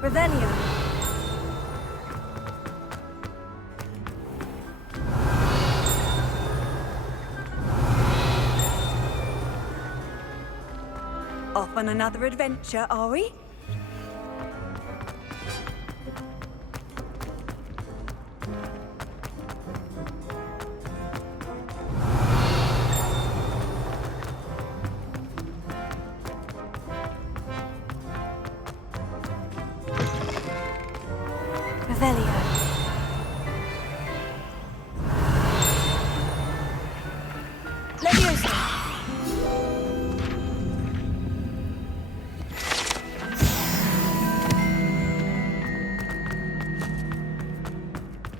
Revelio. Off on another adventure, are we? Revelio. Leviosa.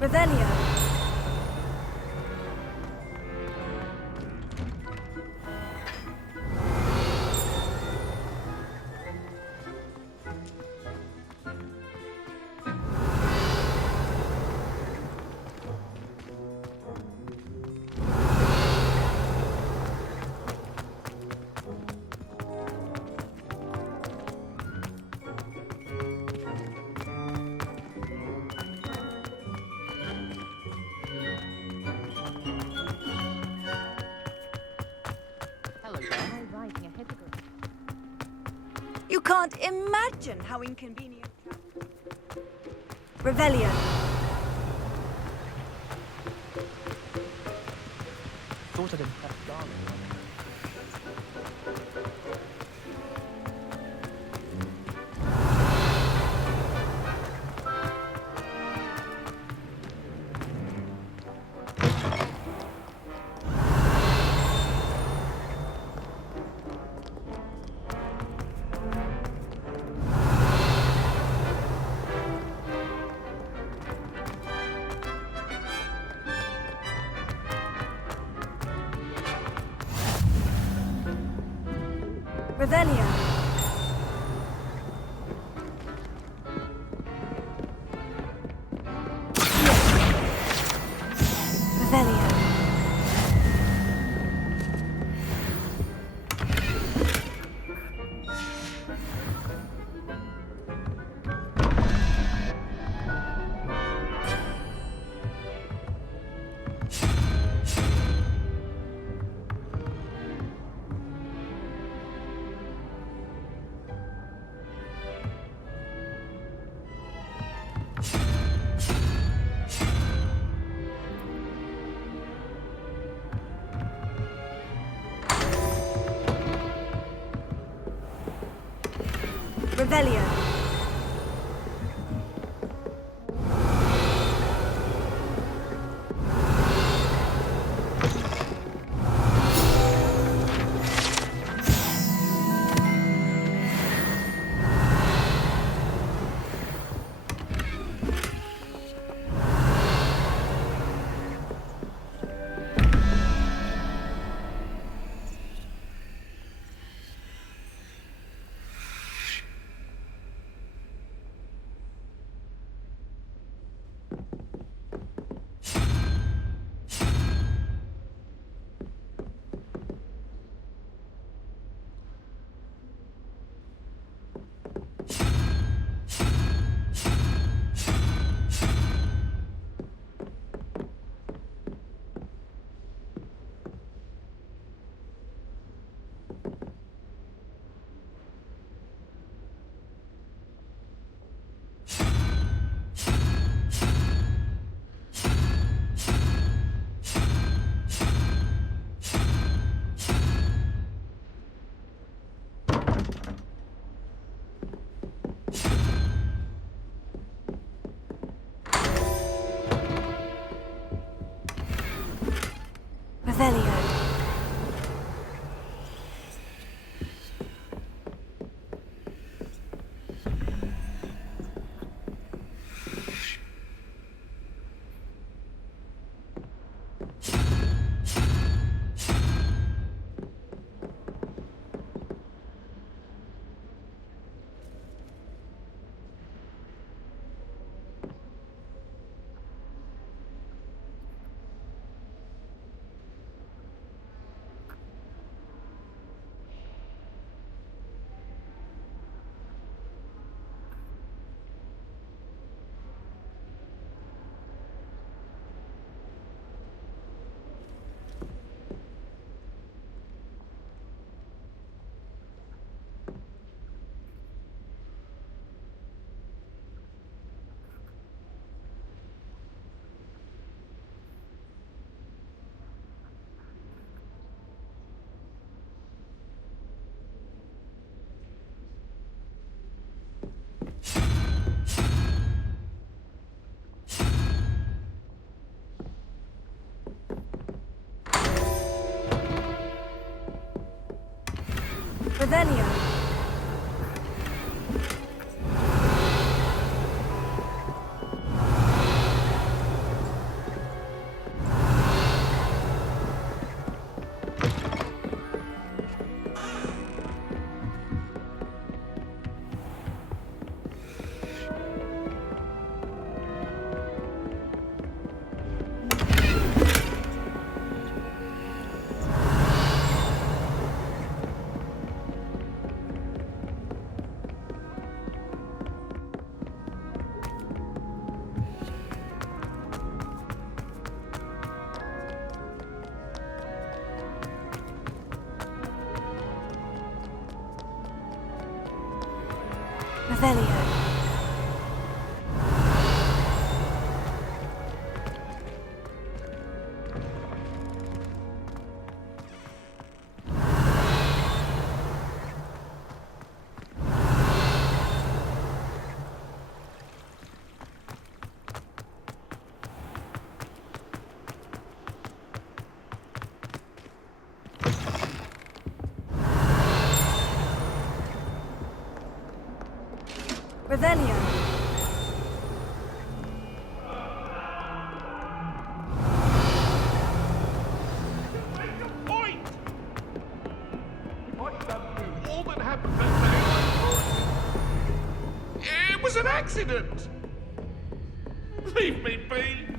Revelio. You can't imagine how inconvenient. Revelio. Thought I didn't have darling. Revelio. Revelio. Revelio. Revelio. Revelio. Revelio. Make a point! What happened? All that happened that day, it was an accident! Leave me be!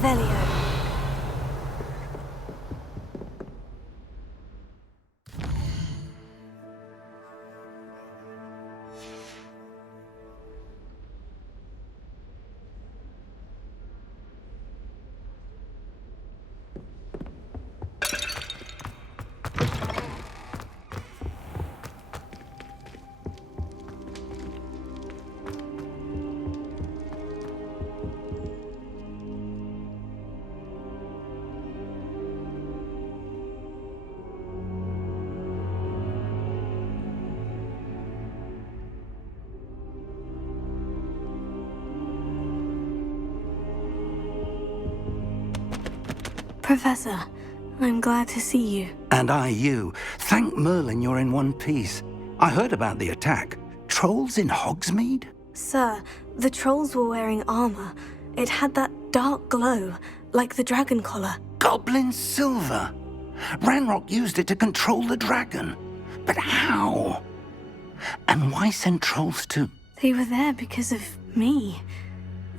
Revelio. Professor, I'm glad to see you. And I you. Thank Merlin you're in one piece. I heard about the attack. Trolls in Hogsmeade? Sir, the trolls were wearing armor. It had that dark glow, like the dragon collar. Goblin silver. Ranrock used it to control the dragon. But how? And why send trolls to... They were there because of me.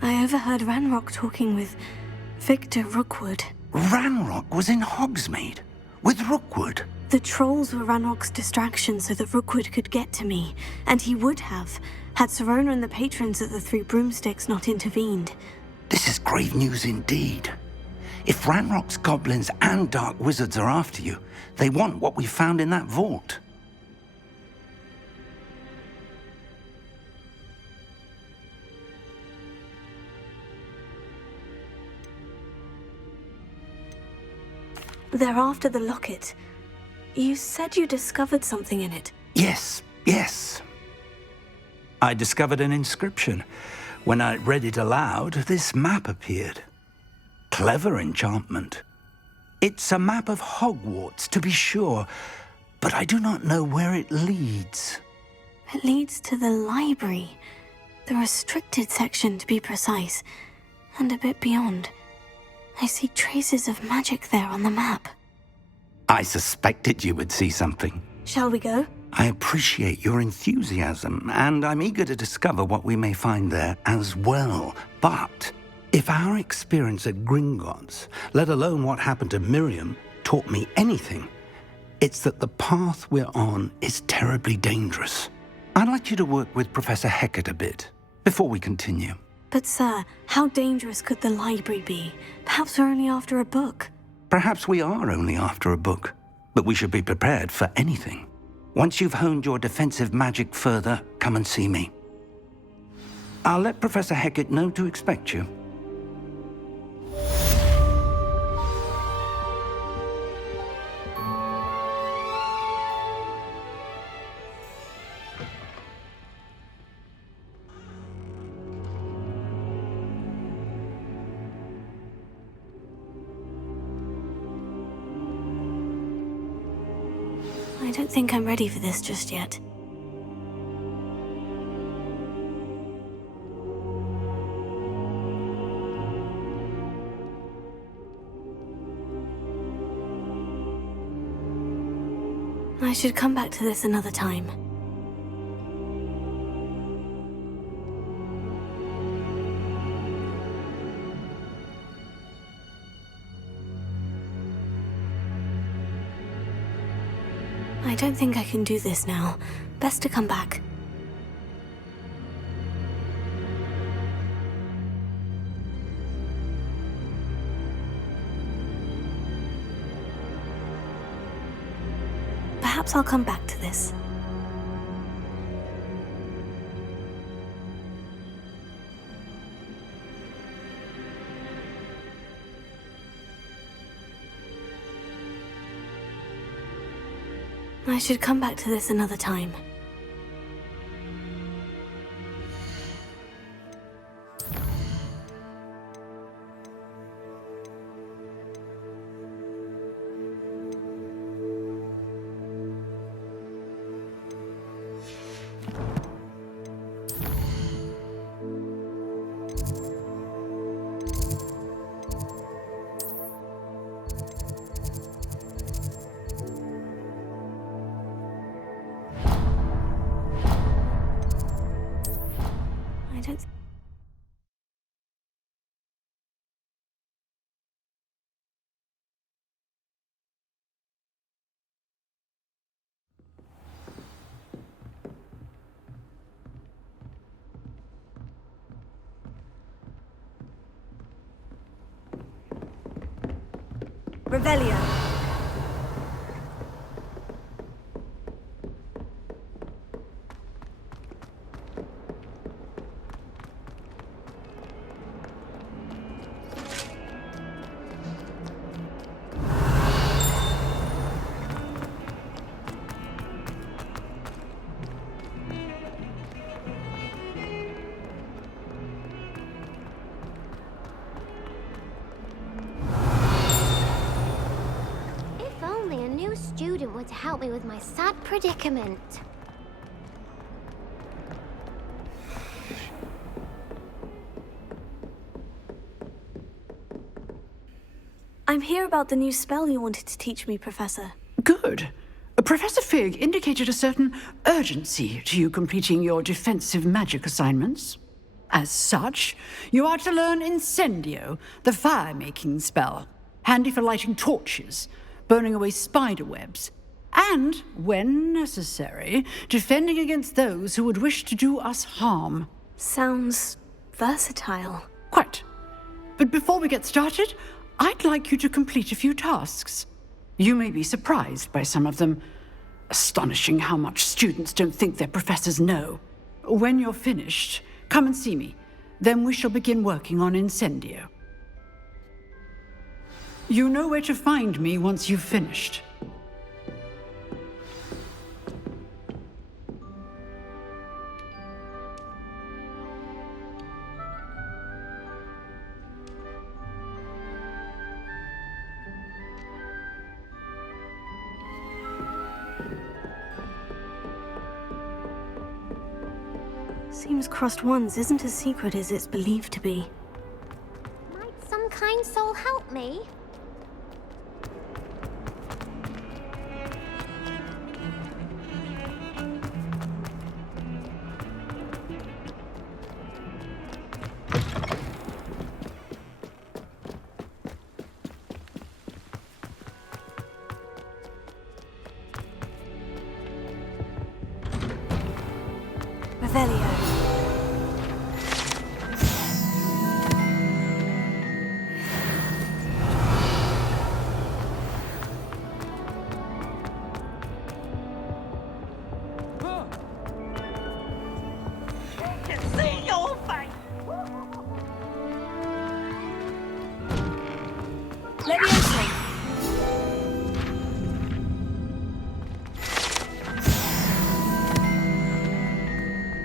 I overheard Ranrock talking with Victor Rookwood. Ranrock was in Hogsmeade? With Rookwood? The trolls were Ranrock's distraction so that Rookwood could get to me. And he would have, had Serona and the patrons of the Three Broomsticks not intervened. This is grave news indeed. If Ranrock's goblins and dark wizards are after you, they want what we found in that vault. They're after the locket. You said you discovered something in it. Yes. I discovered an inscription. When I read it aloud, this map appeared. Clever enchantment. It's a map of Hogwarts, to be sure, but I do not know where it leads. It leads to the library. The restricted section, to be precise. And a bit beyond. I see traces of magic there on the map. I suspected you would see something. Shall we go? I appreciate your enthusiasm, and I'm eager to discover what we may find there as well. But if our experience at Gringotts, let alone what happened to Miriam, taught me anything, it's that the path we're on is terribly dangerous. I'd like you to work with Professor Hecat a bit before we continue. But sir, how dangerous could the library be? Perhaps we're only after a book. Perhaps we are only after a book, but we should be prepared for anything. Once you've honed your defensive magic further, come and see me. I'll let Professor Hecat know to expect you. I don't think I'm ready for this just yet. I should come back to this another time. I don't think I can do this now. Best to come back. Perhaps I'll come back to this. I should come back to this another time. I don't Revelio. If only a new student were to help me with my sad predicament. I'm here about the new spell you wanted to teach me, Professor. Good. Professor Fig indicated a certain urgency to you completing your defensive magic assignments. As such, you are to learn Incendio, the fire-making spell, handy for lighting torches, burning away spider webs, and, when necessary, defending against those who would wish to do us harm. Sounds versatile. Quite. But before we get started, I'd like you to complete a few tasks. You may be surprised by some of them. Astonishing how much students don't think their professors know. When you're finished, come and see me. Then we shall begin working on Incendio. You know where to find me once you've finished. Seems Crossed Wands isn't as secret as it's believed to be. Might some kind soul help me? Revelio.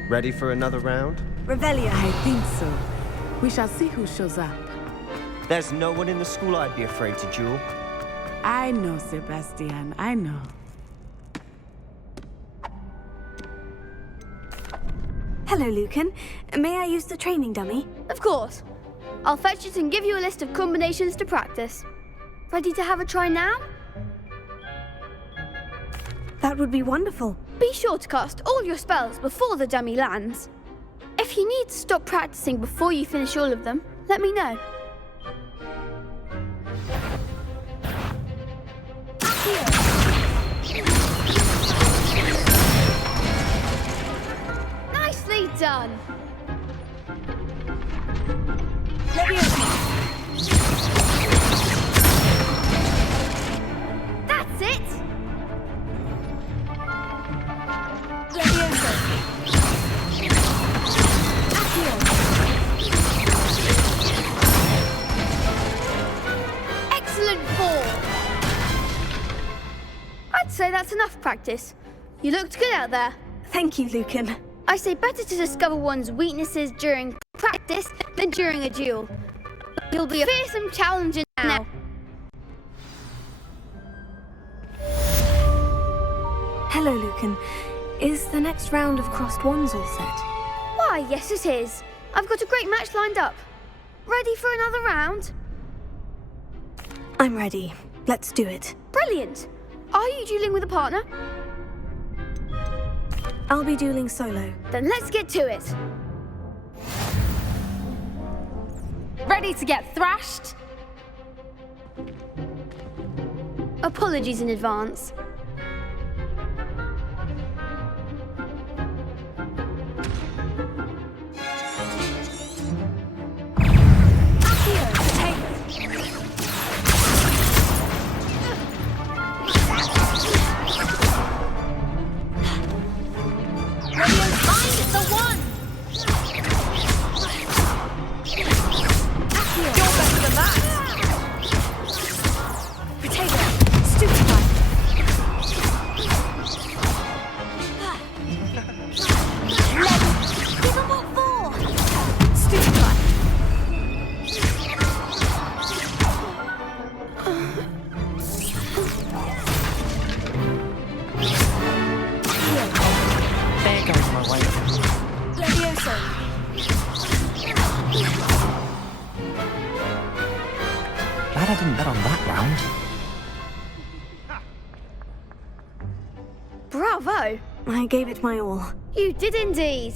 Ready for another round? Revelio. I think so. We shall see who shows up. There's no one in the school I'd be afraid to duel. I know, Sebastian. I know. Hello, Lucan. May I use the training dummy? Of course. I'll fetch it and give you a list of combinations to practice. Ready to have a try now? That would be wonderful. Be sure to cast all your spells before the dummy lands. If you need to stop practicing before you finish all of them, let me know. Nicely done. That's it. Excellent ball. I'd say that's enough practice. You looked good out there. Thank you, Lucan. I say better to discover one's weaknesses during practice than during a duel. You'll be a fearsome challenger now. Hello, Lucan. Is the next round of Crossed Wands all set? Why, yes it is. I've got a great match lined up. Ready for another round? I'm ready. Let's do it. Brilliant. Are you dueling with a partner? I'll be dueling solo. Then let's get to it. Ready to get thrashed? Apologies in advance. I gave it my all. You did indeed.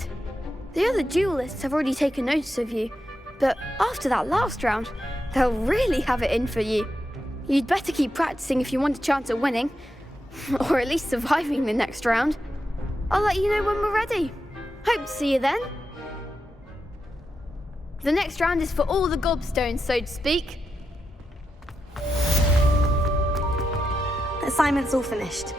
The other duelists have already taken notice of you, but after that last round, they'll really have it in for you. You'd better keep practicing if you want a chance at winning, or at least surviving the next round. I'll let you know when we're ready. Hope to see you then. The next round is for all the gobstones, so to speak. Assignment's all finished.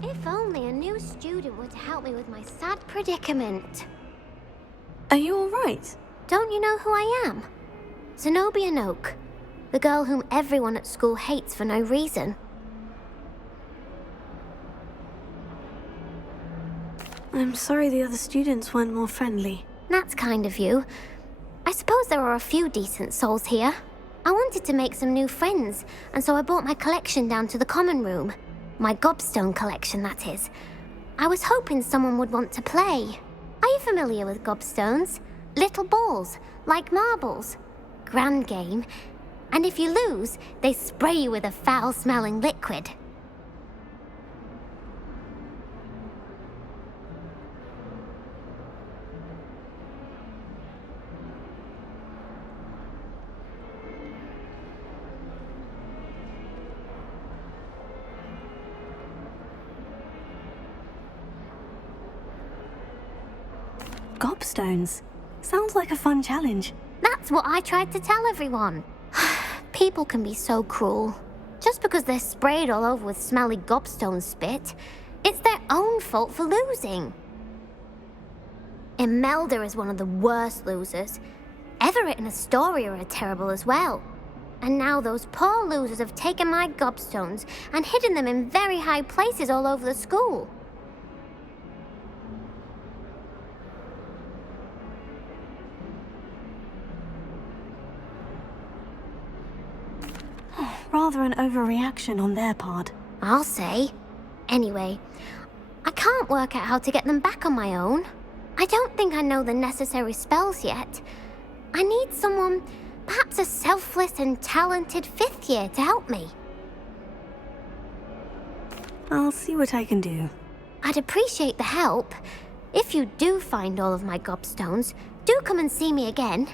If only a new student were to help me with my sad predicament. Are you all right? Don't you know who I am? Zenobia Noak, the girl whom everyone at school hates for no reason. I'm sorry the other students weren't more friendly. That's kind of you. I suppose there are a few decent souls here. I wanted to make some new friends, and so I brought my collection down to the common room. My gobstone collection, that is. I was hoping someone would want to play. Are you familiar with gobstones? Little balls, like marbles. Grand game. And if you lose, they spray you with a foul-smelling liquid. Gobstones. Sounds like a fun challenge. That's what I tried to tell everyone. People can be so cruel. Just because they're sprayed all over with smelly gobstone spit, it's their own fault for losing. Imelda is one of the worst losers. Everett and Astoria are terrible as well. And now those poor losers have taken my gobstones and hidden them in very high places all over the school. Rather an overreaction on their part. I'll say. Anyway, I can't work out how to get them back on my own. I don't think I know the necessary spells yet. I need someone, perhaps a selfless and talented fifth year to help me. I'll see what I can do. I'd appreciate the help. If you do find all of my gobstones, do come and see me again.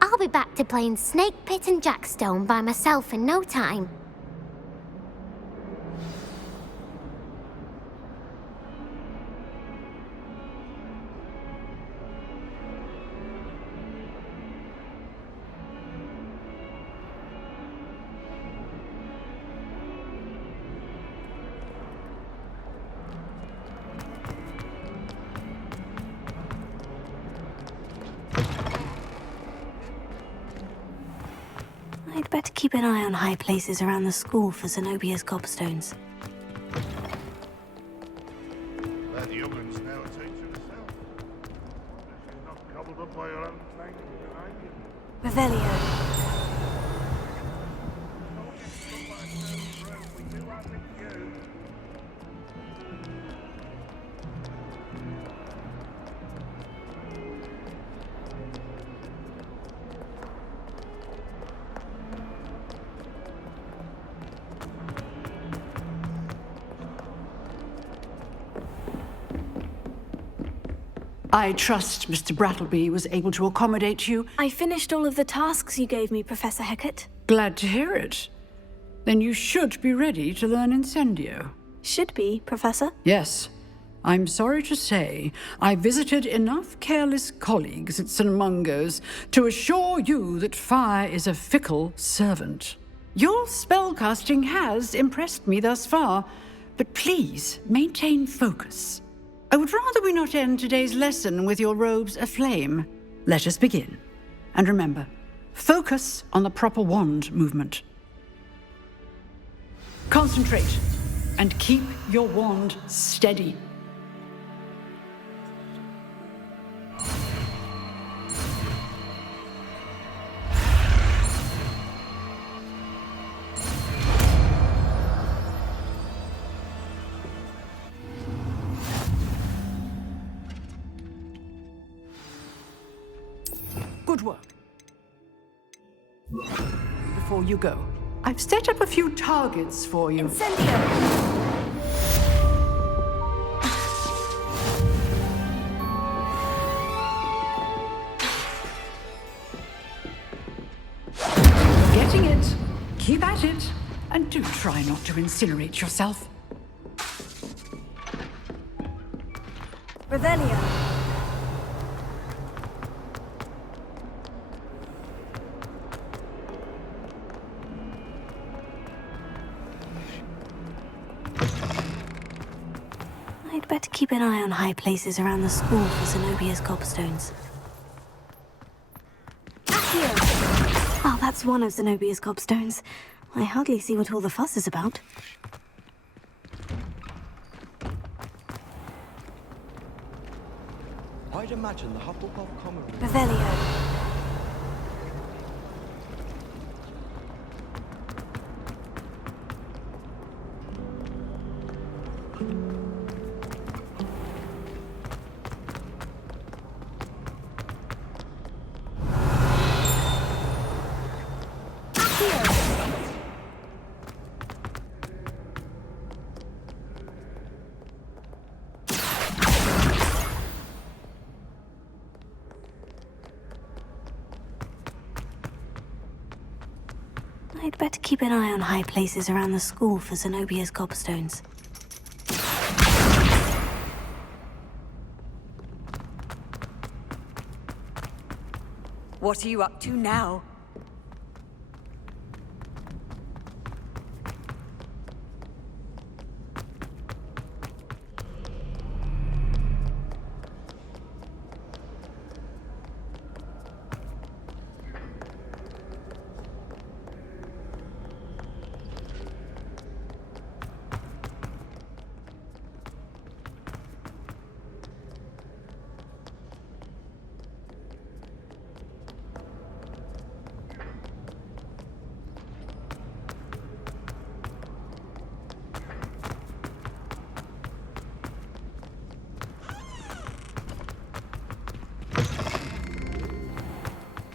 I'll be back to playing Snake Pit and Jackstone by myself in no time. I'd better keep an eye on high places around the school for Zenobia's gobstones. That young'un's now a teacher herself. She's not gobbled up by her own thing behind you. Revelio. We do have it you. I trust Mr. Brattleby was able to accommodate you. I finished all of the tasks you gave me, Professor Hecat. Glad to hear it. Then you should be ready to learn Incendio. Should be, Professor. Yes. I'm sorry to say, I visited enough careless colleagues at St. Mungo's to assure you that fire is a fickle servant. Your spellcasting has impressed me thus far, but please maintain focus. I would rather we not end today's lesson with your robes aflame. Let us begin. And remember, Focus on the proper wand movement. Concentrate and keep your wand steady. Good work. Before you go, I've set up a few targets for you. Incendio! Getting it. Keep at it. And do try not to incinerate yourself. Revelio. I'd better keep an eye on high places around the school for Zenobia's gobstones. Oh, that's one of Zenobia's gobstones. I hardly see what all the fuss is about. I'd imagine the Hufflepuff common room. Revelio. I'd better keep an eye on high places around the school for Zenobia's gobstones. What are you up to now?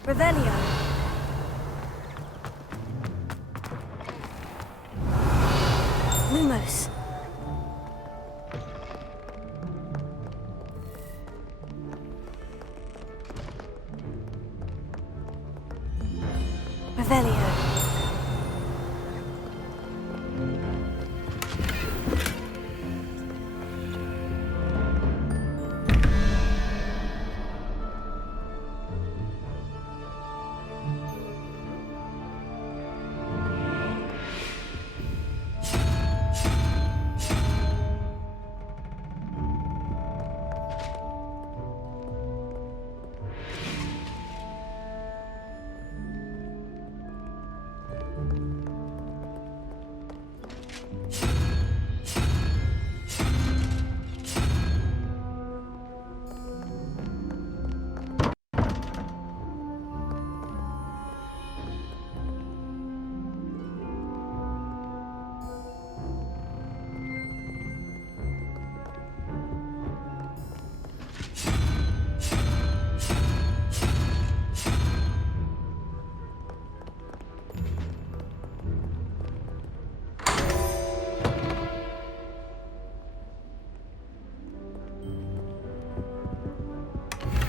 Revelio. Lumos. Revelio.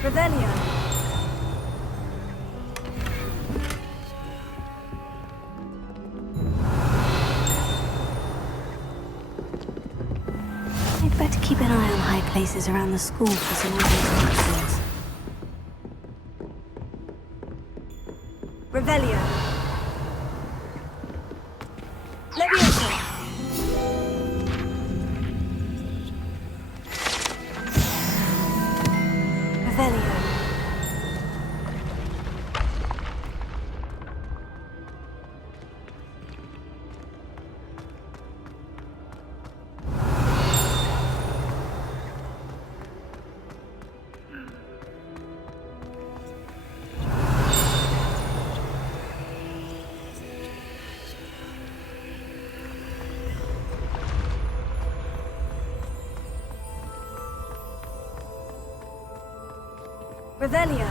Revelio. I'd better keep an eye on high places around the school for Zenobia's gobstones. Revelio. Leviosa. Revelio. Revelio.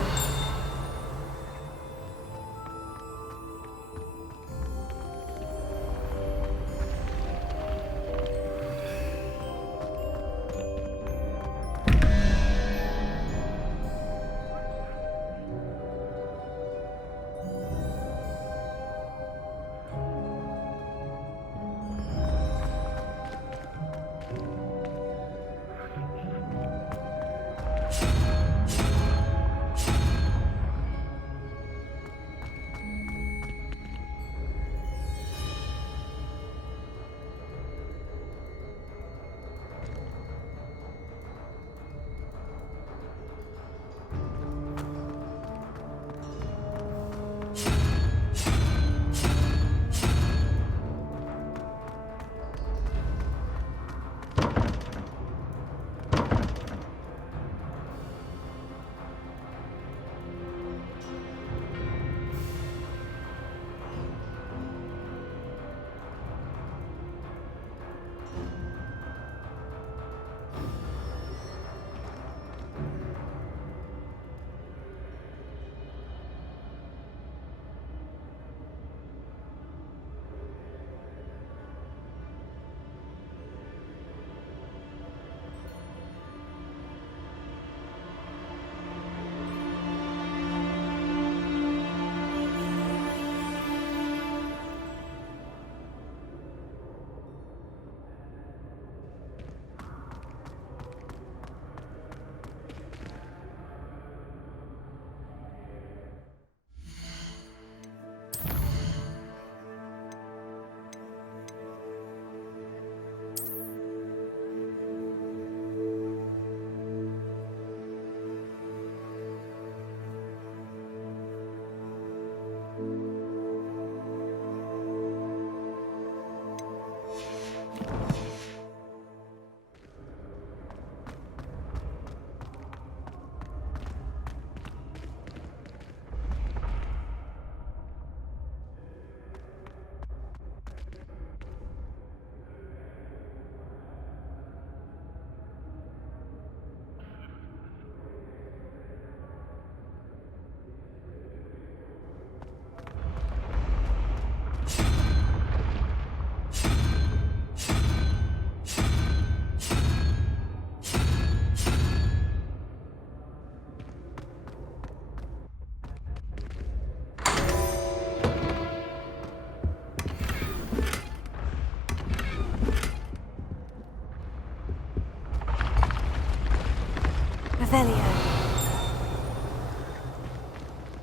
Revelio.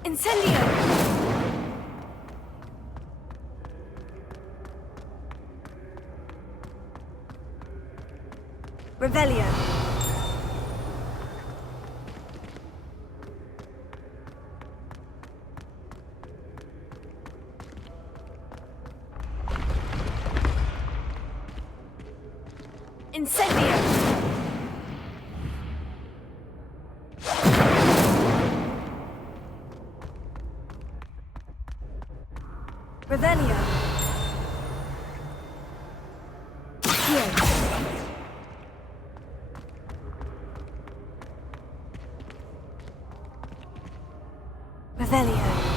Incendio! Revelio. Incendio! Revelio. Here. Revelio.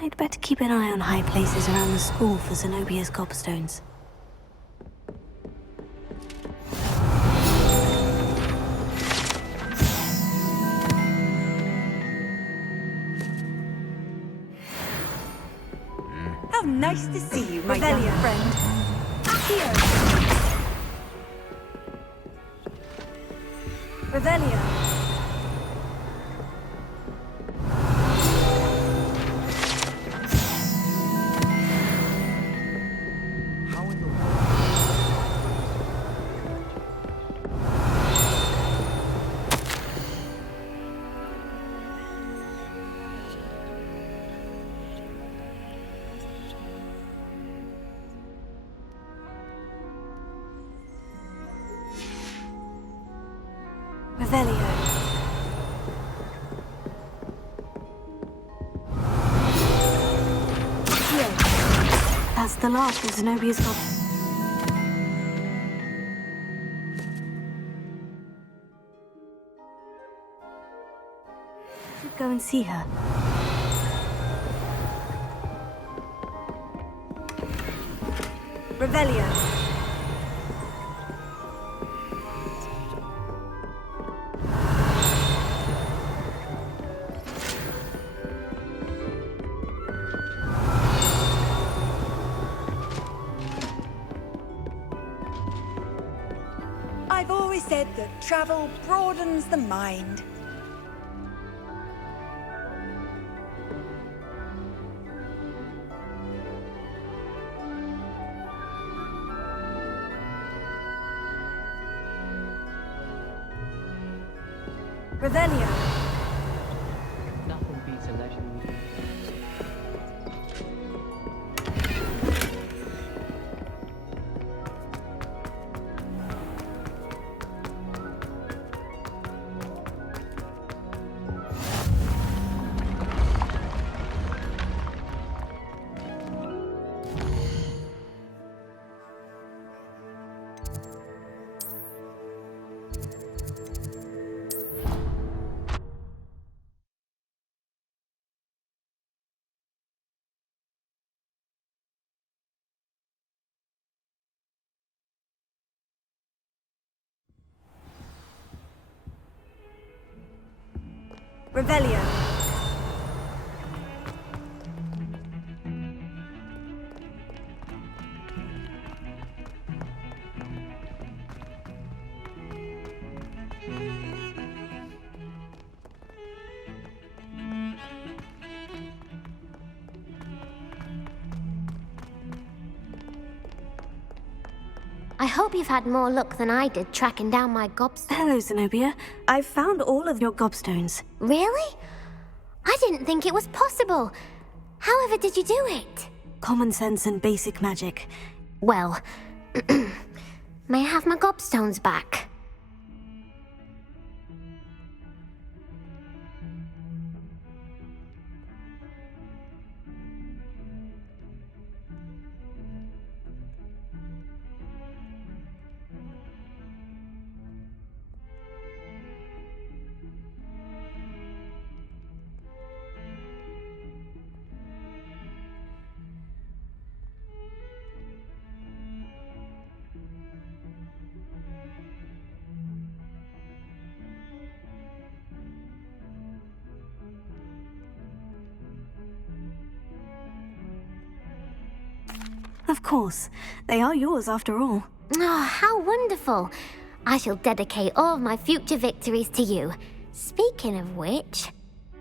I'd better keep an eye on high places around the school for Zenobia's gobstones. How nice to see you, my young friend. Accio! Revelio. Revelio. That's the last of Zenobia's gob. Go and see her. Revelio. I've always said that travel broadens the mind. Revelio. Nothing beats a leisurely. Revelio. I hope you've had more luck than I did tracking down my gobstone. Hello, Zenobia. I've found all of your gobstones. Really? I didn't think it was possible. However did you do it? Common sense and basic magic. Well, may I have my gobstones back? Of course. They are yours after all. Oh, how wonderful. I shall dedicate all of my future victories to you. Speaking of which,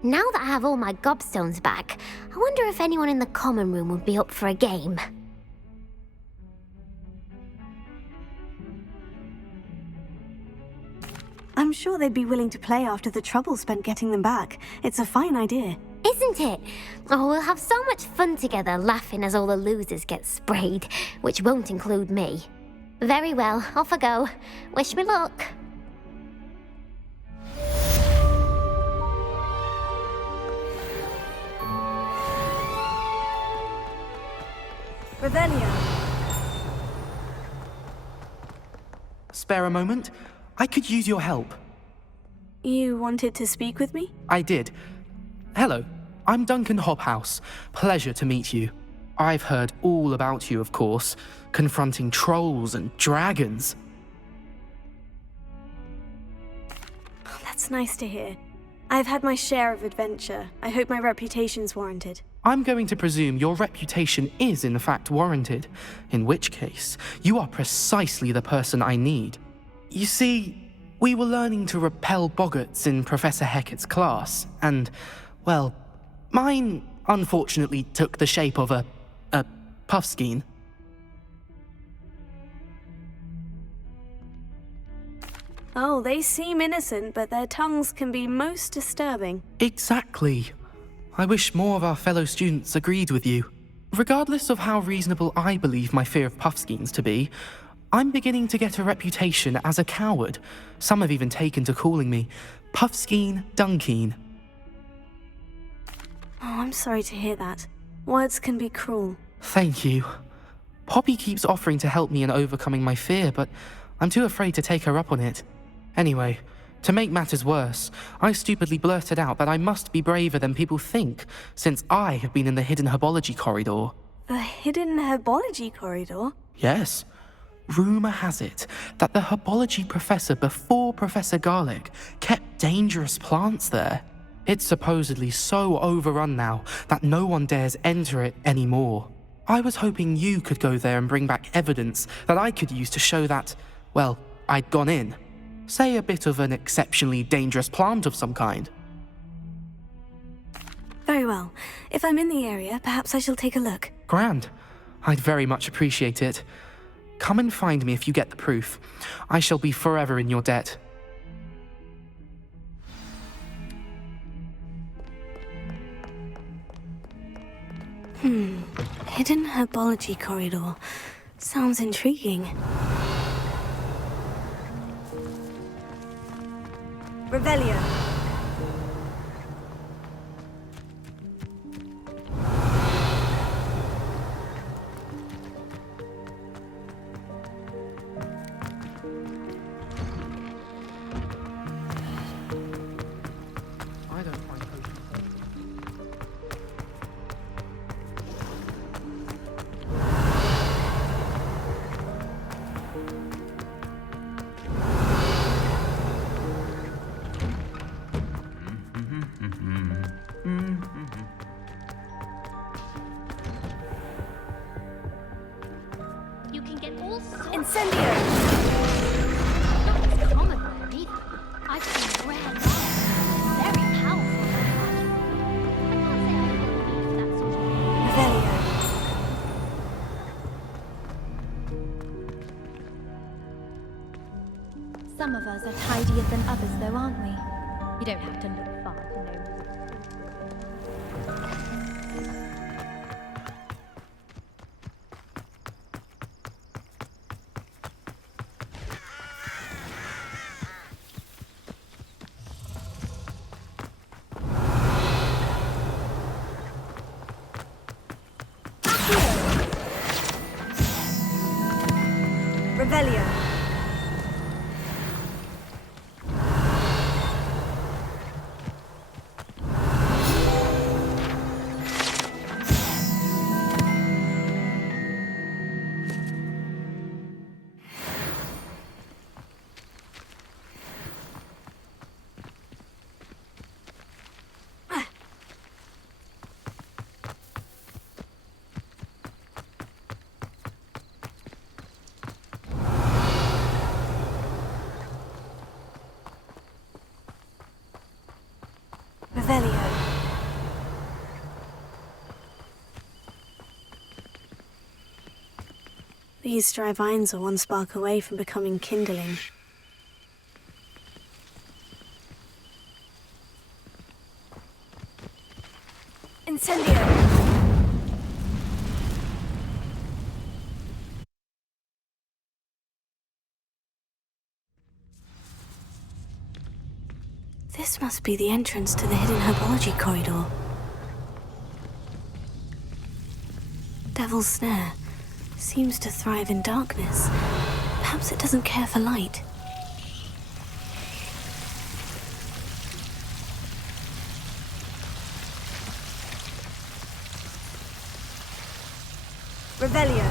now that I have all my gobstones back, I wonder if anyone in the common room would be up for a game. I'm sure they'd be willing to play after the trouble spent getting them back. It's a fine idea. Isn't it? Oh, we'll have so much fun together laughing as all the losers get sprayed, which won't include me. Very well, off I go. Wish me luck. Revelio. Spare a moment? I could use your help. You wanted to speak with me? I did. Hello, I'm Duncan Hobhouse. Pleasure to meet you. I've heard all about you, of course, confronting trolls and dragons. That's nice to hear. I've had my share of adventure. I hope my reputation's warranted. I'm going to presume your reputation is in fact warranted, in which case, you are precisely the person I need. You see, we were learning to repel boggarts in Professor Hecat's class, and, well, mine unfortunately took the shape of a puffskein. Oh, they seem innocent, but their tongues can be most disturbing. Exactly. I wish more of our fellow students agreed with you. Regardless of how reasonable I believe my fear of puffskeins to be, I'm beginning to get a reputation as a coward. Some have even taken to calling me Puffskeen Dunkeen. Oh, I'm sorry to hear that. Words can be cruel. Thank you. Poppy keeps offering to help me in overcoming my fear, but I'm too afraid to take her up on it. Anyway, to make matters worse, I stupidly blurted out that I must be braver than people think, since I have been in the hidden herbology corridor. The hidden herbology corridor? Yes. Rumour has it that the herbology professor before Professor Garlic kept dangerous plants there. It's supposedly so overrun now that no one dares enter it anymore. I was hoping you could go there and bring back evidence that I could use to show that, well, I'd gone in. Say a bit of an exceptionally dangerous plant of some kind. Very well. If I'm in the area, perhaps I shall take a look. Grand. I'd very much appreciate it. Come and find me if you get the proof. I shall be forever in your debt. Hidden herbology corridor. Sounds intriguing. Revelio. I don't find potions. You can get all sorts Incendio. Not as common there either. I've seen rare magic. Very powerful magic. I can't say I've ever believed that sort of Revelio. Some of us are tidier than others, though, aren't we? You don't have to look far to know. Revelio. Revelio. These dry vines are one spark away from becoming kindling. Incendio. This must be the entrance to the hidden herbology corridor. Devil's Snare seems to thrive in darkness. Perhaps it doesn't care for light. Revelio.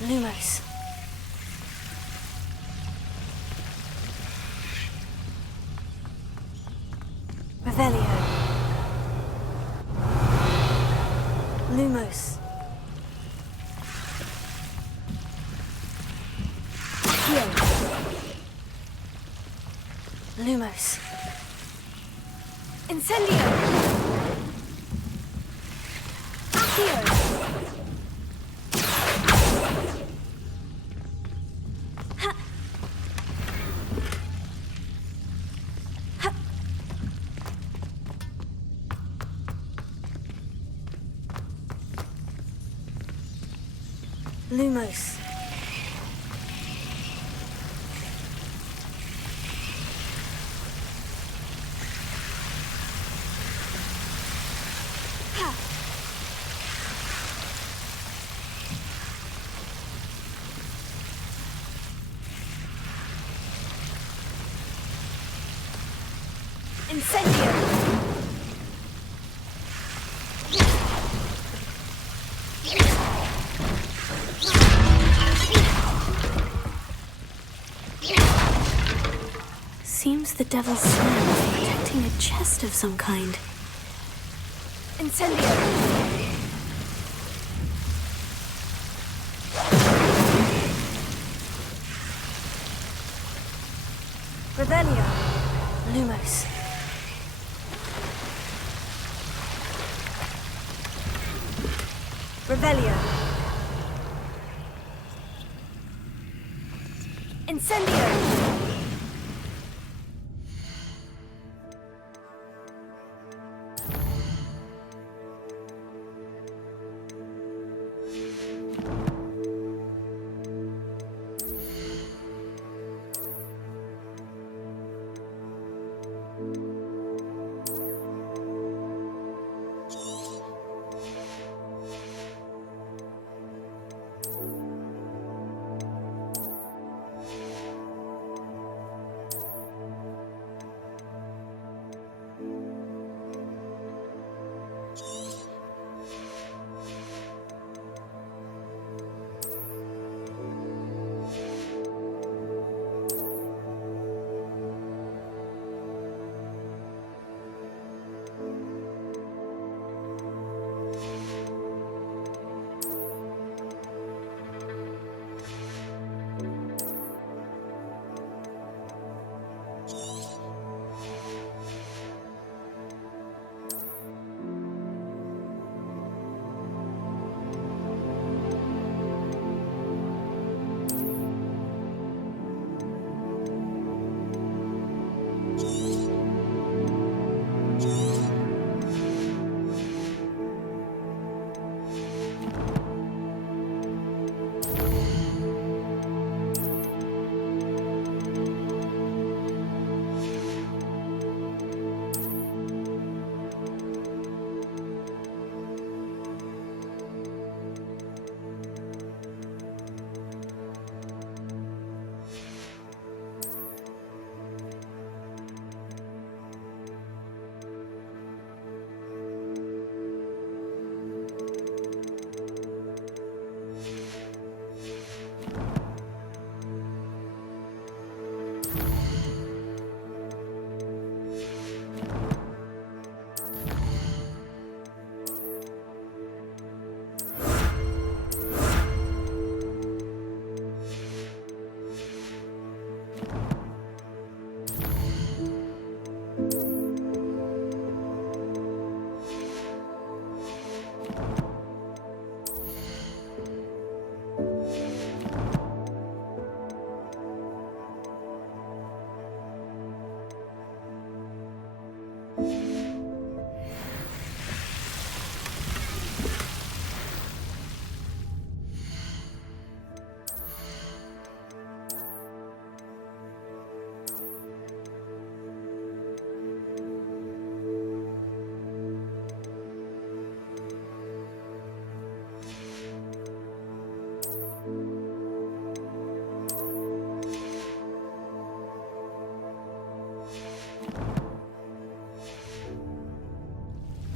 Lumos. Revelio. Lumos. Accio. Lumos. Incendio. Accio. Lumos. Ha. Incendio! Seems the devil's slam is protecting a chest of some kind. Incendio! Revelio! Lumos. Revelio! Incendio!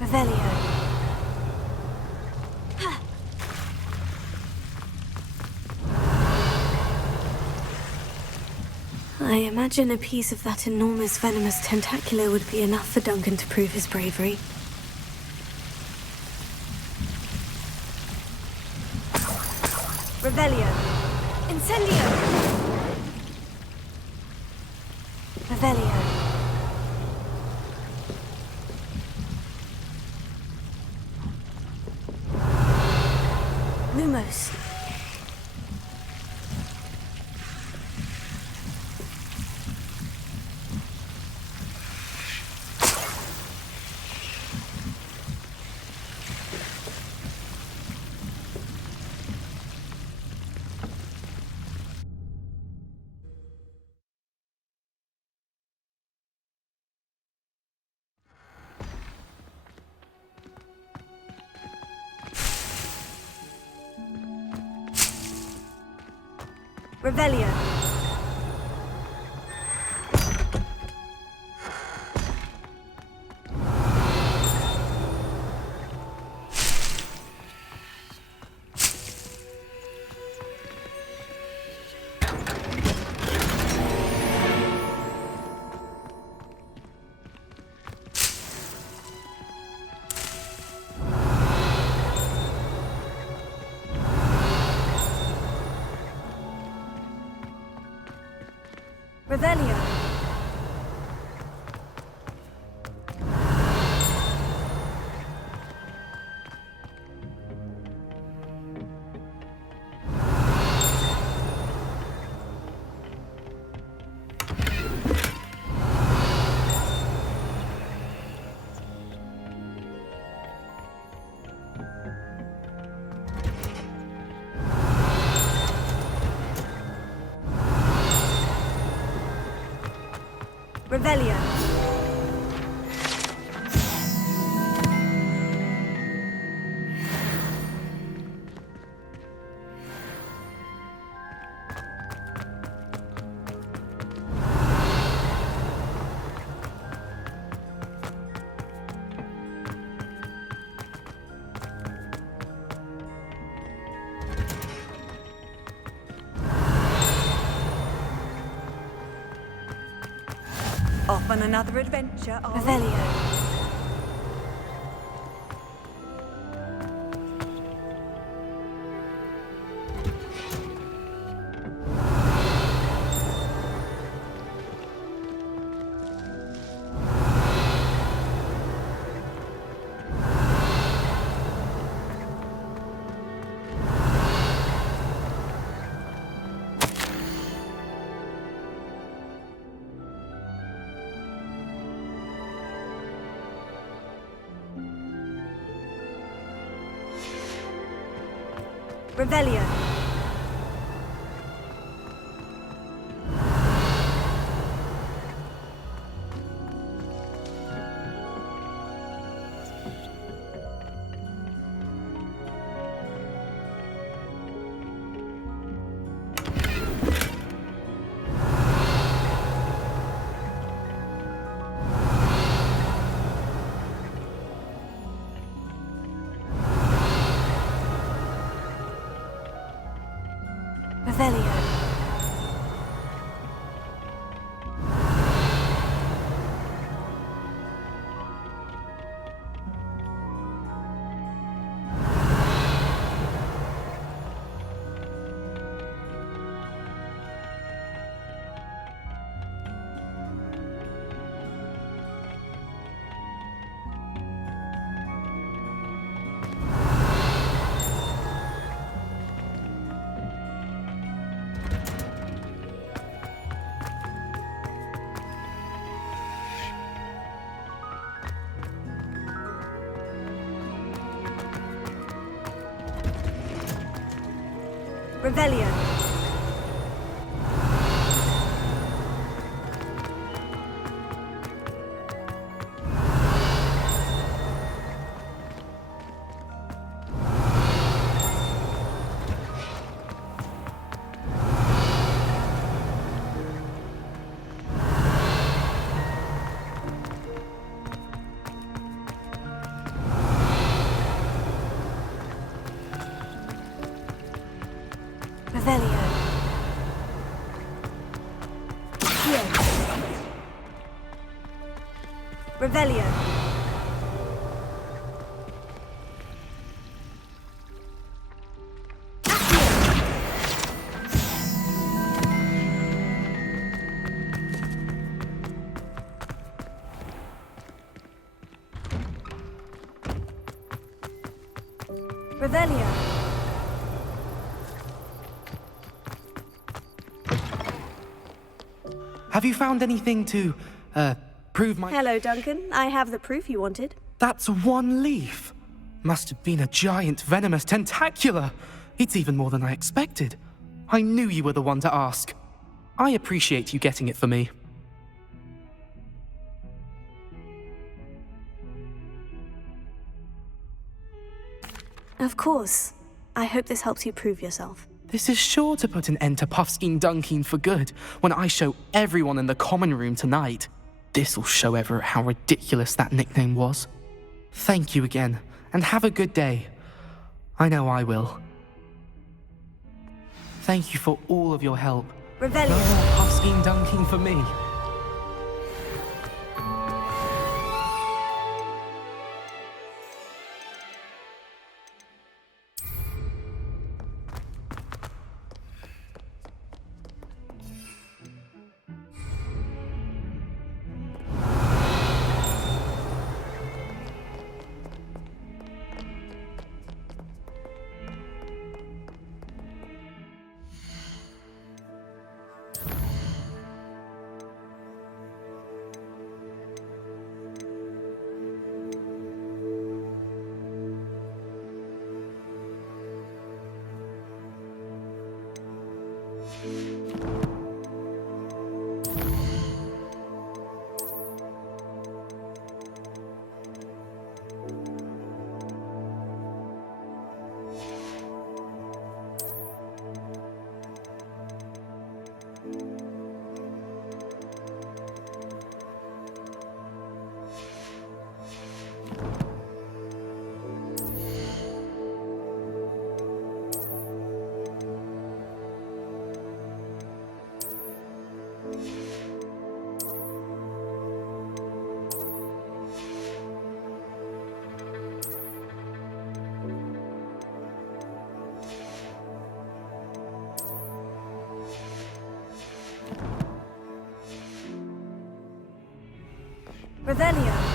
Revelio. I imagine a piece of that enormous venomous tentacular would be enough for Duncan to prove his bravery. Revelio! Incendio! Revelio. Lumos. Revelio! Revelio. Revelio. Off on another adventure, are we? Revelio. Revelio. Revelio. Revelio. Revelio. Revelio. Revelio. Have you found anything to, prove my... Hello, Duncan. I have the proof you wanted. That's one leaf. Must have been a giant venomous tentacula. It's even more than I expected. I knew you were the one to ask. I appreciate you getting it for me. Of course. I hope this helps you prove yourself. This is sure to put an end to Puffskein Dunkeen for good when I show everyone in the common room tonight. This'll show Everett how ridiculous that nickname was. Thank you again, and have a good day. I know I will. Thank you for all of your help. Revelio. No more Puffskein Dunkeen for me. Revelio.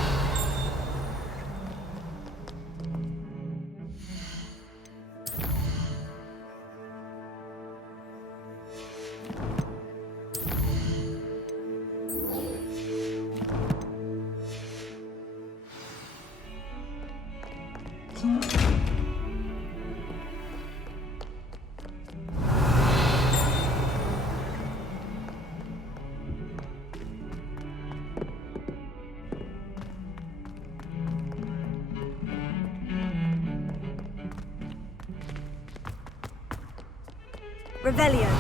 Revelio.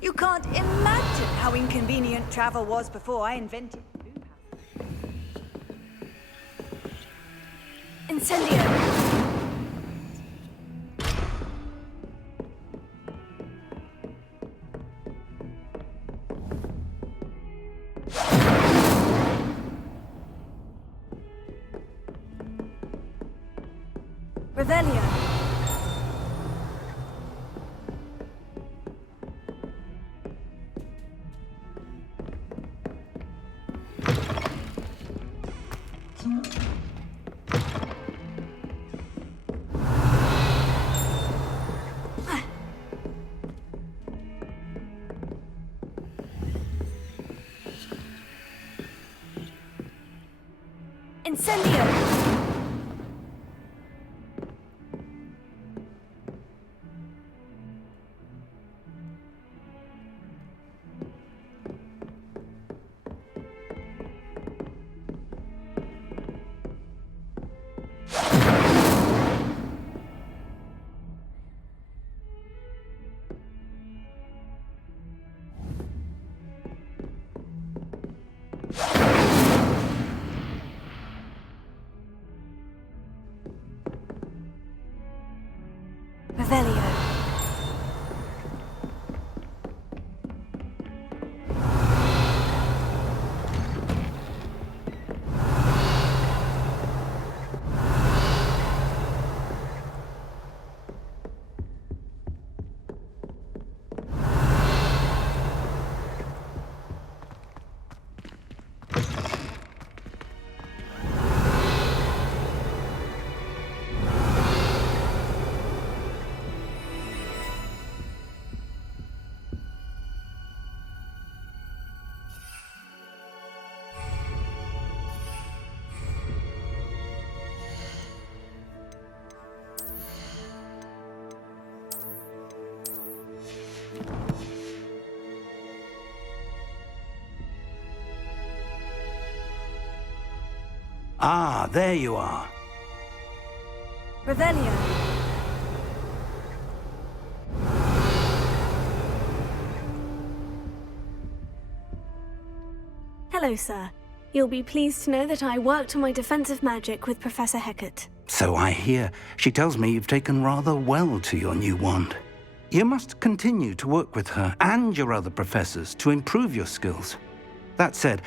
You can't imagine how inconvenient travel was before I invented. Incendio. Revelio. Incendio! Revelio. Ah, there you are. Revelio. Hello, sir. You'll be pleased to know that I worked on my defensive magic with Professor Hecat. So I hear. She tells me you've taken rather well to your new wand. You must continue to work with her and your other professors to improve your skills. That said,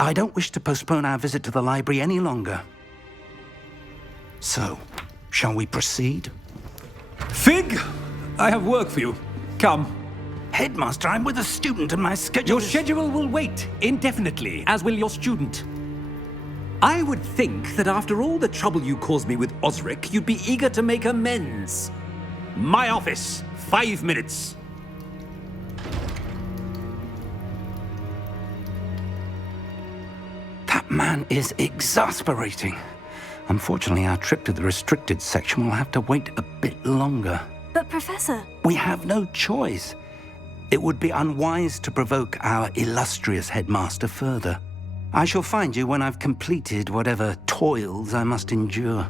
I don't wish to postpone our visit to the library any longer. So, shall we proceed? Fig! I have work for you. Come. Headmaster, I'm with a student and my schedule Your schedule will wait indefinitely, as will your student. I would think that after all the trouble you caused me with Osric, you'd be eager to make amends. My office, 5 minutes. That man is exasperating. Unfortunately, our trip to the restricted section will have to wait a bit longer. But, Professor... We have no choice. It would be unwise to provoke our illustrious headmaster further. I shall find you when I've completed whatever toils I must endure.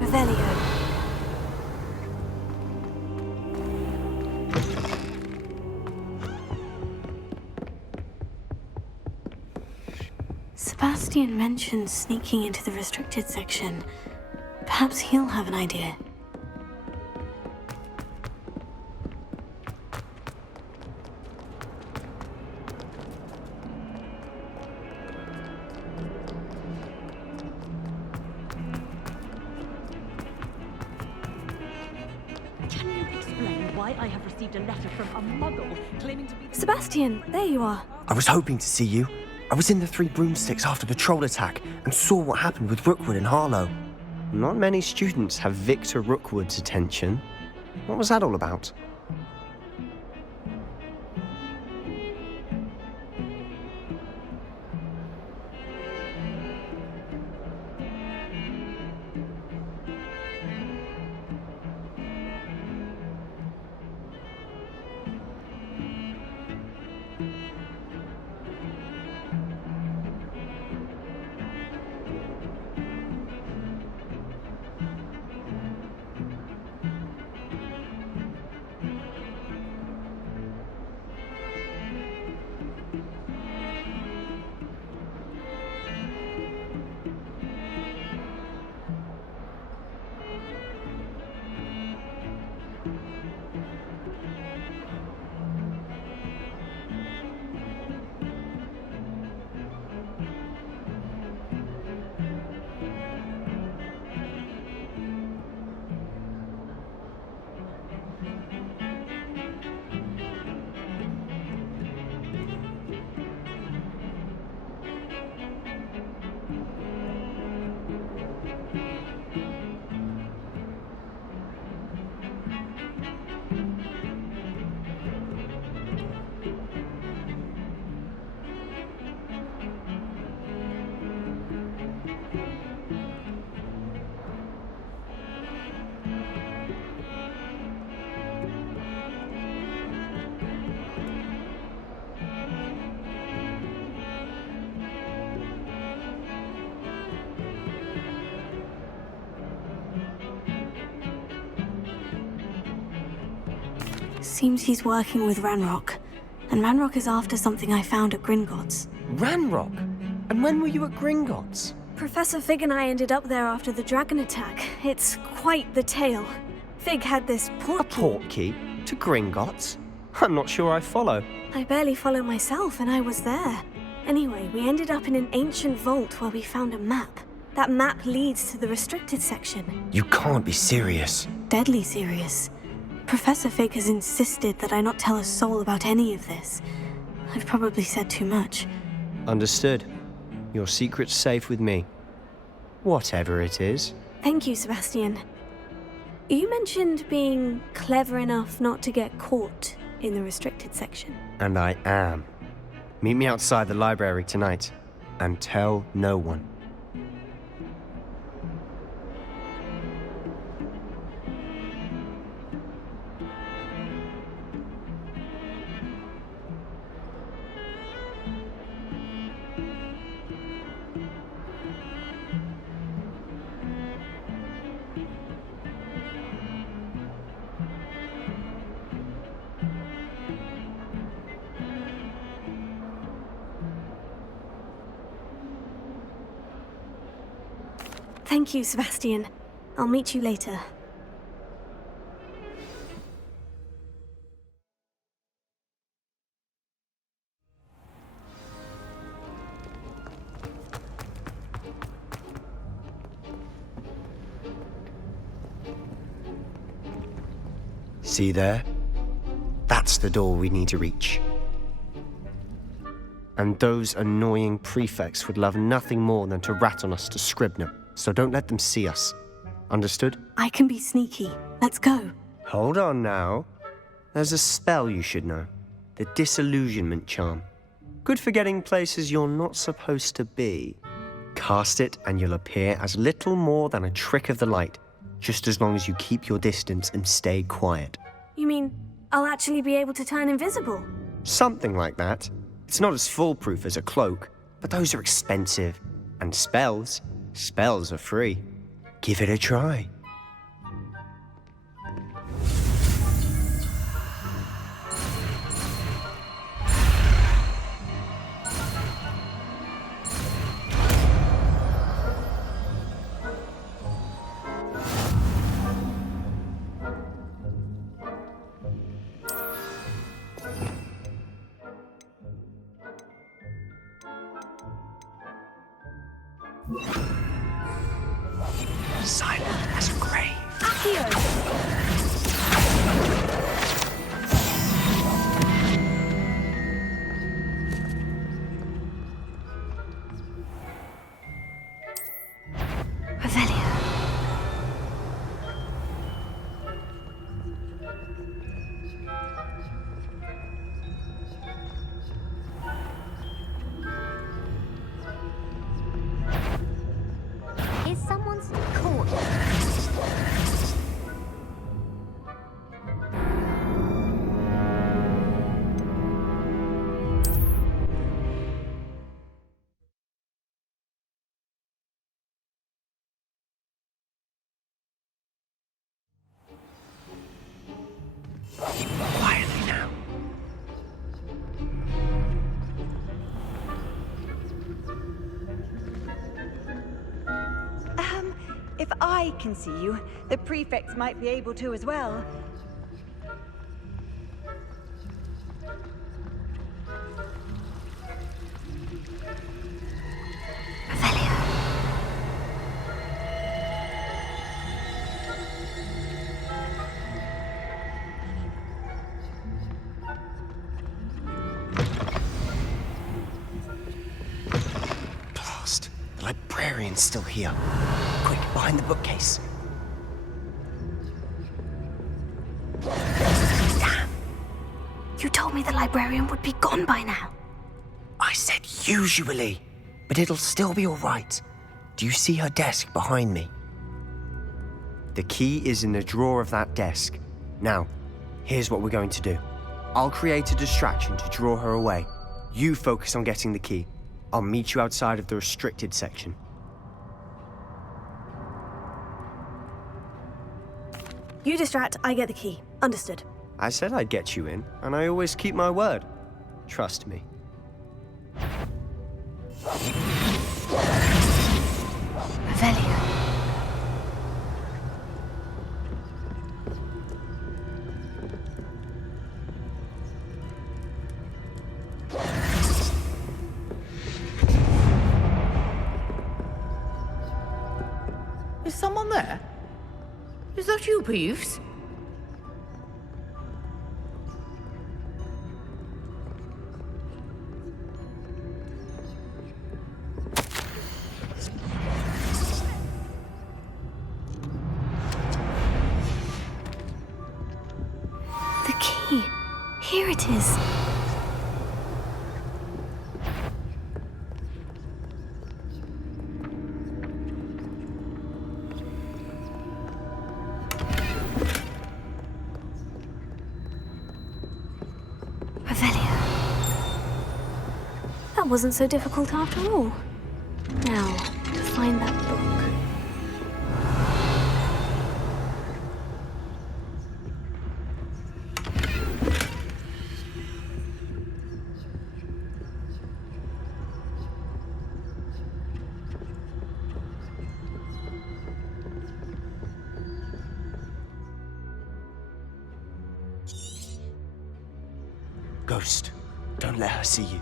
Revelio. Sebastian mentioned sneaking into the restricted section. Perhaps he'll have an idea. Can you explain why I have received a letter from a muggle claiming to be... Sebastian, there you are. I was hoping to see you. I was in the Three Broomsticks after the troll attack and saw what happened with Rookwood and Harlow. Not many students have Victor Rookwood's attention. What was that all about? Seems he's working with Ranrock. And Ranrock is after something I found at Gringotts. Ranrock? And when were you at Gringotts? Professor Fig and I ended up there after the dragon attack. It's quite the tale. Fig had this portkey. A portkey? To Gringotts? I'm not sure I follow. I barely follow myself, and I was there. Anyway, we ended up in an ancient vault where we found a map. That map leads to the restricted section. You can't be serious. Deadly serious. Professor Fig has insisted that I not tell a soul about any of this. I've probably said too much. Understood. Your secret's safe with me. Whatever it is. Thank you, Sebastian. You mentioned being clever enough not to get caught in the restricted section. And I am. Meet me outside the library tonight, and tell no one. Thank you, Sebastian. I'll meet you later. See there? That's the door we need to reach. And those annoying prefects would love nothing more than to rat on us to Scribner, so don't let them see us. Understood? I can be sneaky. Let's go. Hold on now. There's a spell you should know. The Disillusionment Charm. Good for getting places you're not supposed to be. Cast it and you'll appear as little more than a trick of the light, just as long as you keep your distance and stay quiet. You mean I'll actually be able to turn invisible? Something like that. It's not as foolproof as a cloak, but those are expensive. And spells are free. Give it a try. Silent as a grave. Is someone caught? Quietly now. If I can see you, the prefects might be able to as well. Blast. The librarian's still here. Quick, behind the bookcase. Damn! You told me the librarian would be gone by now. I said usually, but it'll still be all right. Do you see her desk behind me? The key is in the drawer of that desk. Now, here's what we're going to do. I'll create a distraction to draw her away. You focus on getting the key. I'll meet you outside of the restricted section. You distract, I get the key. Understood. I said I'd get you in, and I always keep my word. Trust me. Revelio. Is someone there? Is that you, Peeves? The key. Here it is. That wasn't so difficult after all. Now, to find that book. Ghost, don't let her see you.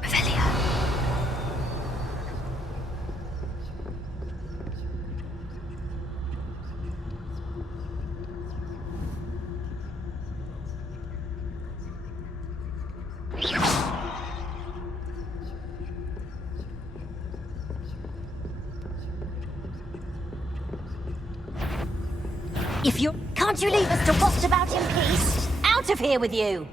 If you can't you leave us to rot about in peace? Out of here with you!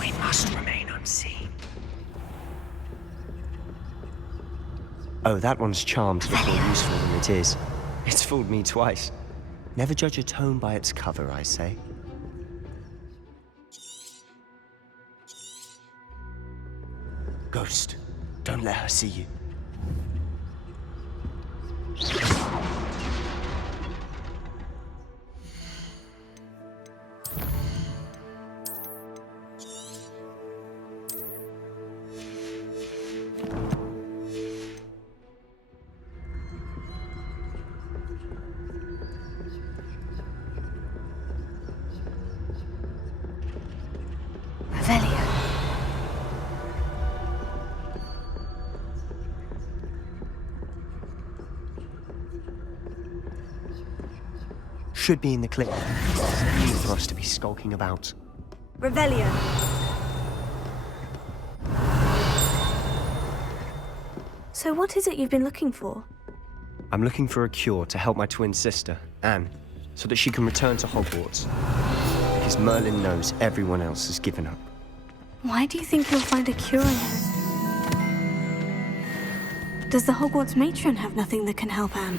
We must remain unseen. Oh, that one's charmed to look more useful than it is. It's fooled me twice. Never judge a tome by its cover, I say. Ghost, don't let her see you. Should be in the clip. Need for us to be skulking about. Revelio. So what is it you've been looking for? I'm looking for a cure to help my twin sister, Anne, so that she can return to Hogwarts. Because Merlin knows everyone else has given up. Why do you think you'll find a cure in her? Does the Hogwarts matron have nothing that can help Anne?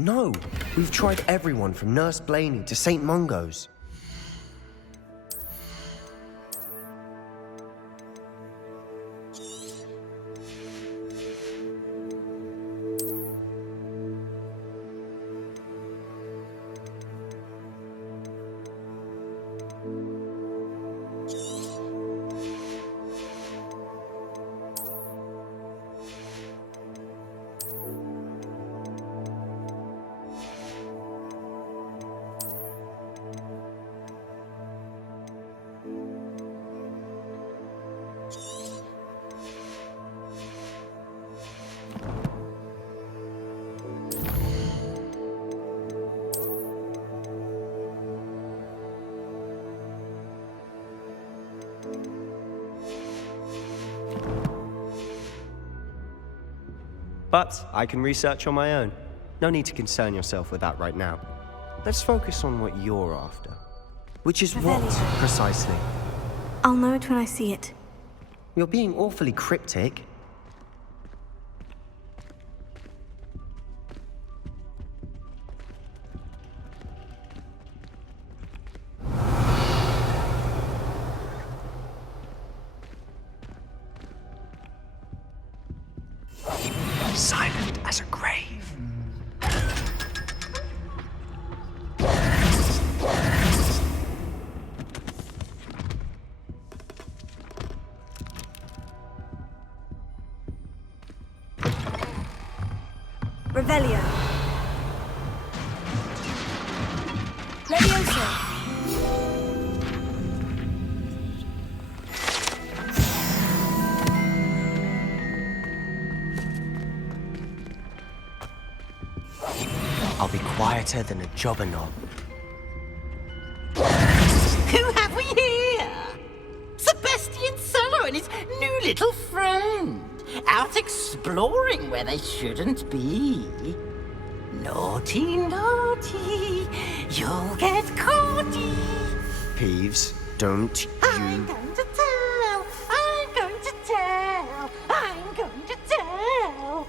No! We've tried everyone from Nurse Blaney to St. Mungo's. But I can research on my own. No need to concern yourself with that right now. Let's focus on what you're after. Which is what, precisely? I'll know it when I see it. You're being awfully cryptic. Silent as a grave. Revelio. Levioso. I'll be quieter than a jobber knob. Who have we here? Sebastian Sallow and his new little friend. Out exploring where they shouldn't be. Naughty, naughty, you'll get caughty. Peeves, don't you... I'm going to tell, I'm going to tell, I'm going to tell.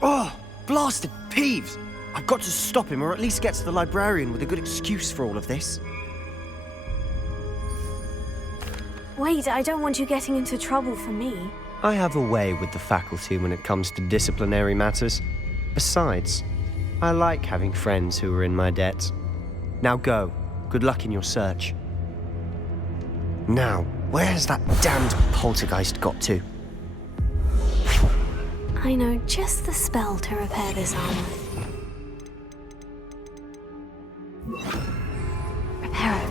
Oh, blasted Peeves! I've got to stop him, or at least get to the librarian with a good excuse for all of this. Wait, I don't want you getting into trouble for me. I have a way with the faculty when it comes to disciplinary matters. Besides, I like having friends who are in my debt. Now go. Good luck in your search. Now, where has that damned poltergeist got to? I know just the spell to repair this armor. Reparo.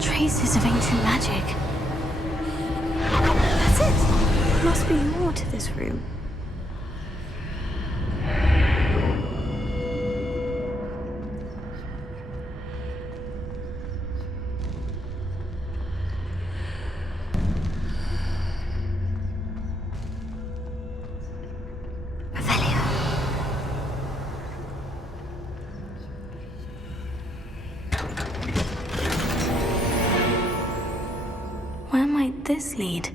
Traces of ancient magic. That's it! Must be more to this room. Where might this lead?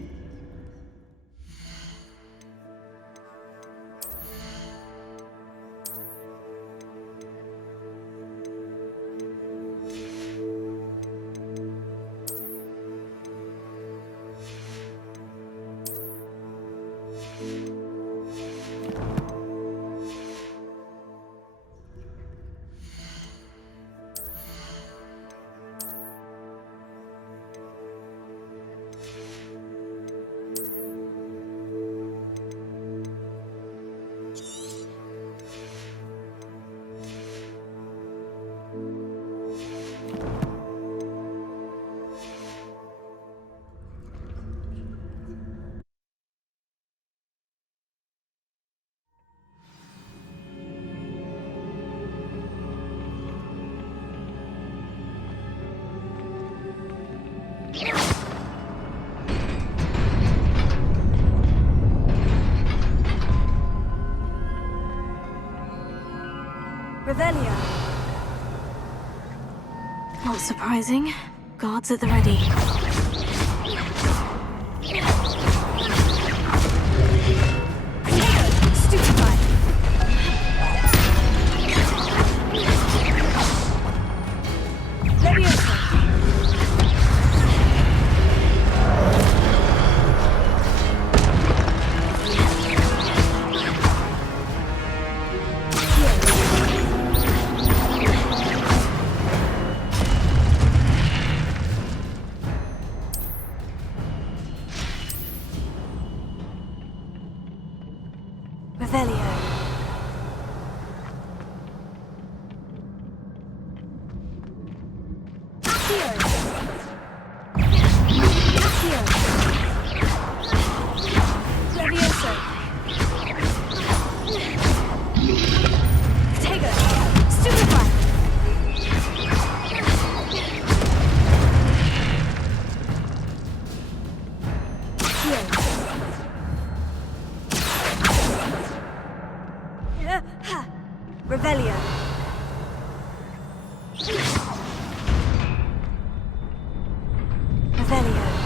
Revelio. Not surprising. Guards at the ready. Revelio. Revelio.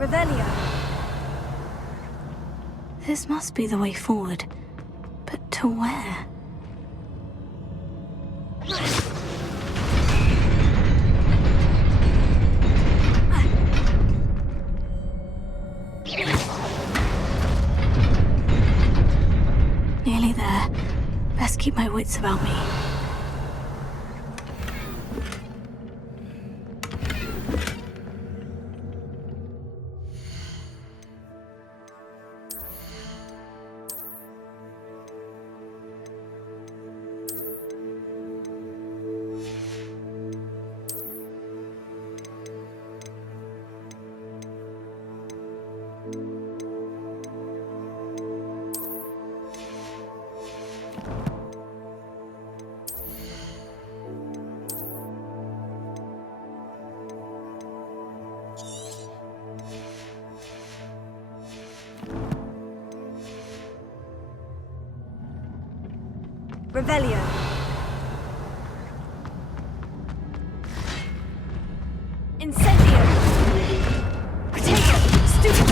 Revelio. This must be the way forward. But to where? Nearly there. Best keep my wits about me. Revelio. Incendio. Potato. Stupefy.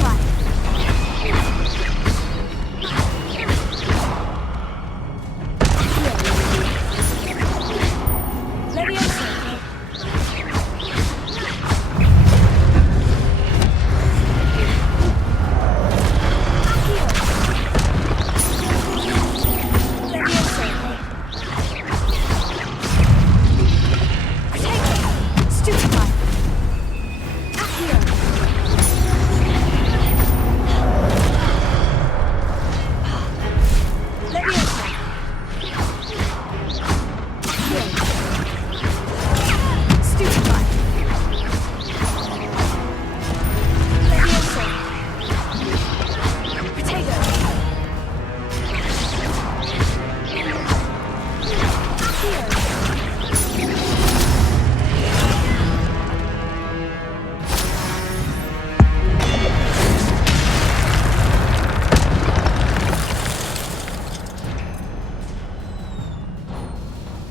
Levioso.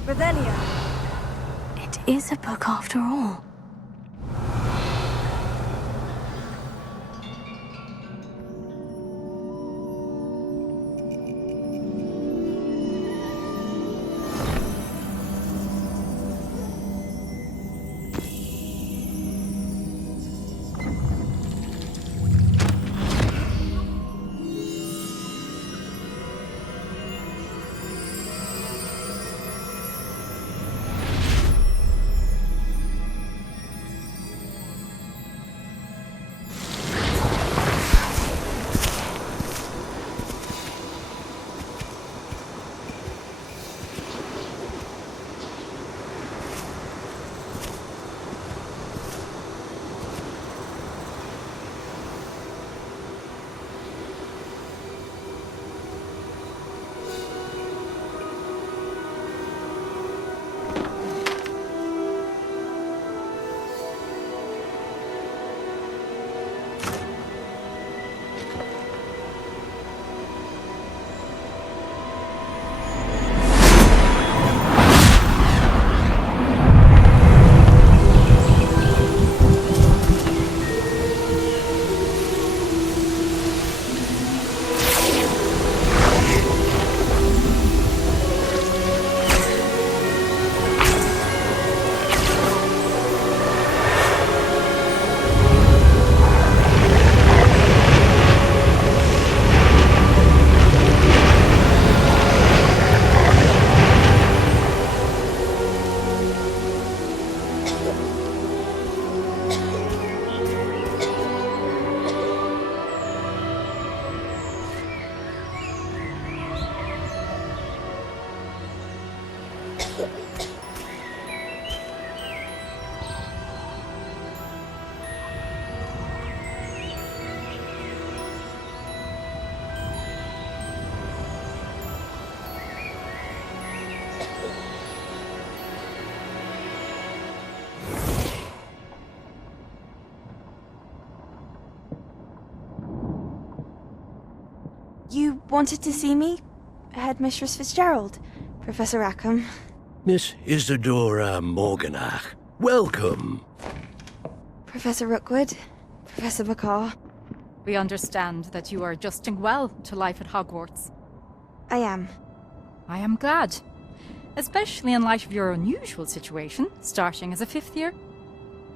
Revelio. It is a book after all. You wanted to see me? Headmistress Fitzgerald, Professor Rackham. Miss Isadora Morganach, welcome. Professor Rookwood, Professor Bakar. We understand that you are adjusting well to life at Hogwarts. I am. I am glad. Especially in light of your unusual situation, starting as a 5th year.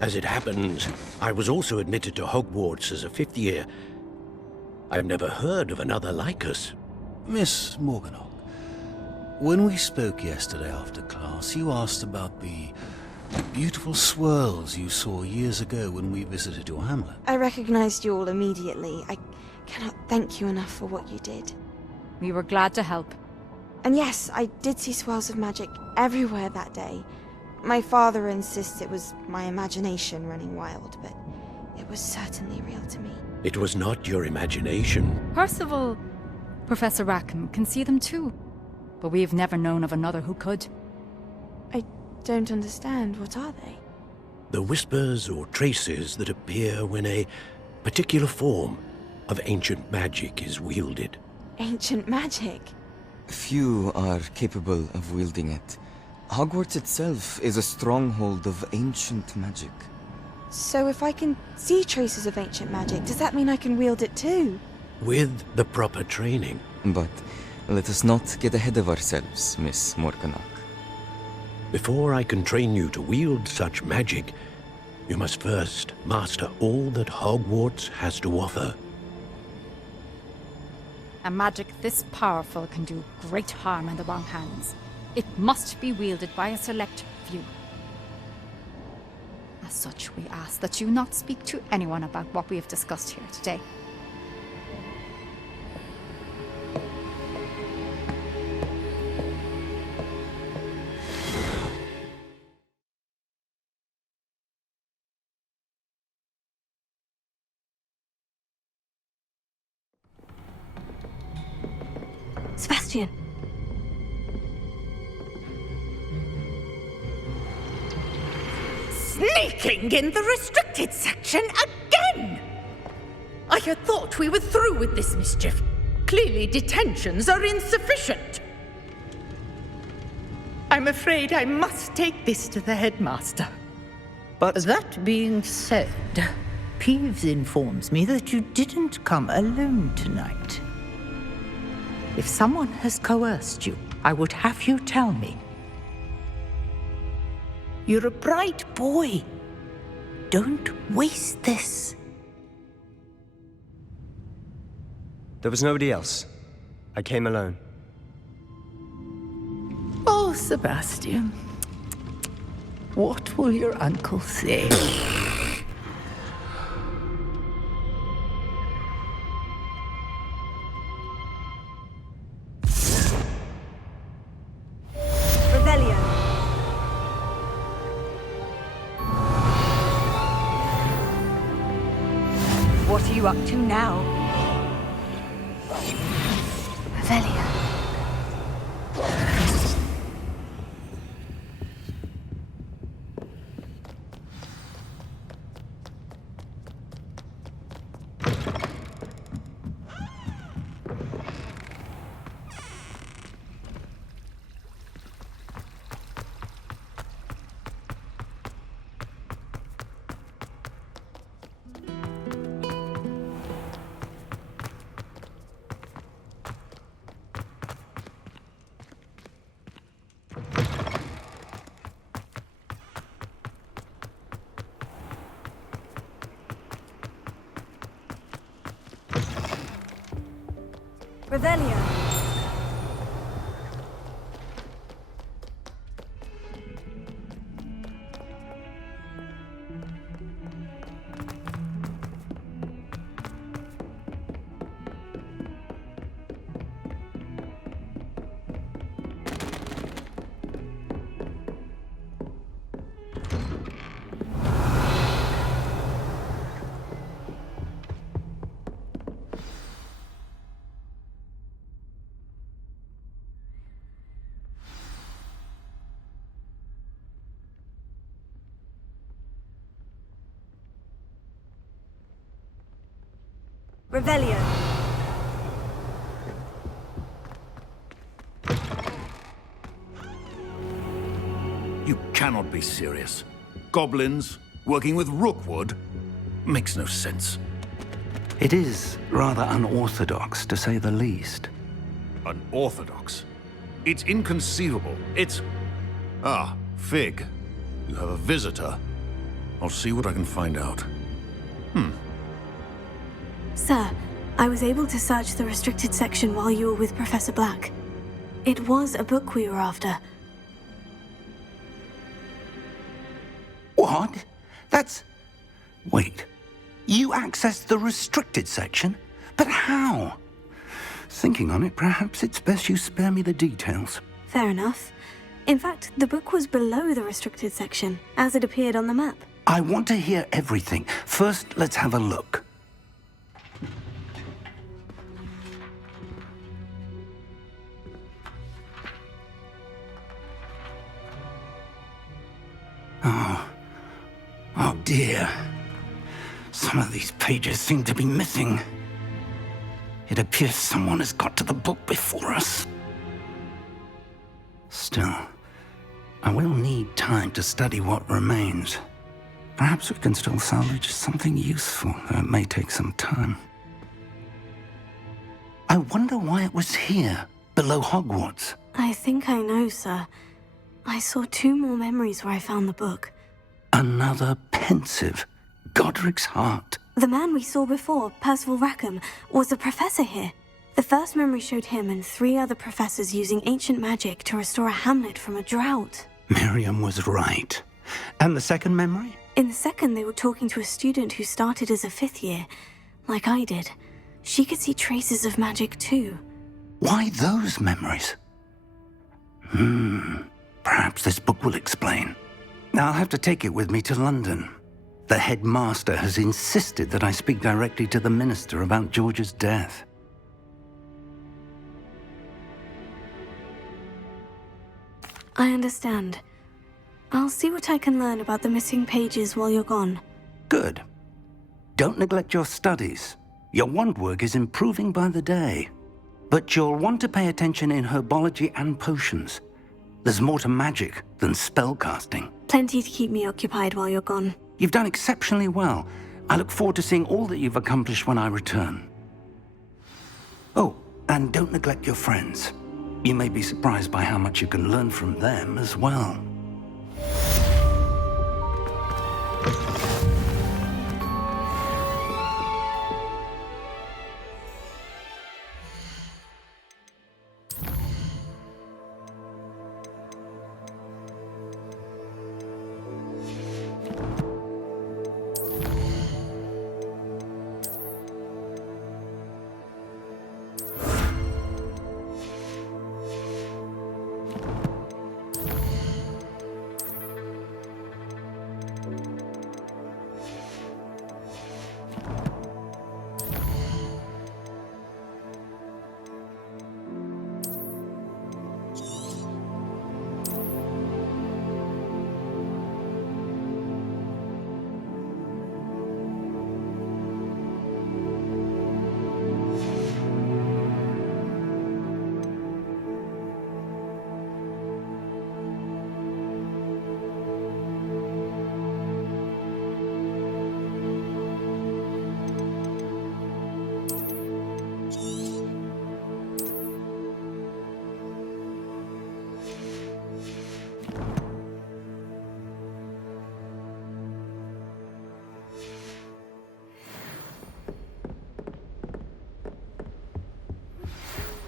As it happens, I was also admitted to Hogwarts as a 5th year. I've never heard of another like us. Miss Morganach, when we spoke yesterday after class, you asked about the beautiful swirls you saw years ago when we visited your hamlet. I recognized you all immediately. I cannot thank you enough for what you did. We were glad to help. And yes, I did see swirls of magic everywhere that day. My father insists it was my imagination running wild, but it was certainly real to me. It was not your imagination. Percival, Professor Rackham can see them too. But we've never known of another who could. I don't understand. What are they? The whispers or traces that appear when a particular form of ancient magic is wielded. Ancient magic? Few are capable of wielding it. Hogwarts itself is a stronghold of ancient magic. So if I can see traces of ancient magic, does that mean I can wield it too? With the proper training. But let us not get ahead of ourselves, Miss Morganach. Before I can train you to wield such magic, you must first master all that Hogwarts has to offer. A magic this powerful can do great harm in the wrong hands. It must be wielded by a select few. As such, we ask that you not speak to anyone about what we have discussed here today. Sebastian. Sneaking in the restricted section again! I had thought we were through with this mischief. Clearly detentions are insufficient. I'm afraid I must take this to the headmaster. But that being said, Peeves informs me that you didn't come alone tonight. If someone has coerced you, I would have you tell me. You're a bright boy. Don't waste this. There was nobody else. I came alone. Oh, Sebastian. What will your uncle say? What are you up to now? Revelio. Revelio. Revelio. You cannot be serious. Goblins working with Rookwood? makes no sense. It is rather unorthodox, to say the least. Unorthodox? It's inconceivable. It's... Ah, Fig. You have a visitor. I'll see what I can find out. Sir, I was able to search the restricted section while you were with Professor Black. It was a book we were after. What? That's... Wait. You accessed the restricted section? But how? Thinking on it, perhaps it's best you spare me the details. Fair enough. In fact, the book was below the restricted section, as it appeared on the map. I want to hear everything. First, let's have a look. Oh dear. Some of these pages seem to be missing. It appears someone has got to the book before us. Still, I will need time to study what remains. Perhaps we can still salvage something useful, though it may take some time. I wonder why it was here, below Hogwarts. I think I know, sir. I saw 2 more memories where I found the book. Another pensive. Godric's heart. The man we saw before, Percival Rackham, was a professor here. The first memory showed him and 3 other professors using ancient magic to restore a hamlet from a drought. Miriam was right. And the second memory? In the second, they were talking to a student who started as a 5th year, like I did. She could see traces of magic too. Why those memories? Perhaps this book will explain. I'll have to take it with me to London. The headmaster has insisted that I speak directly to the minister about George's death. I understand. I'll see what I can learn about the missing pages while you're gone. Good. Don't neglect your studies. Your wand work is improving by the day. But you'll want to pay attention in herbology and potions. There's more to magic than spellcasting. Plenty to keep me occupied while you're gone. You've done exceptionally well. I look forward to seeing all that you've accomplished when I return. Oh, and don't neglect your friends. You may be surprised by how much you can learn from them as well.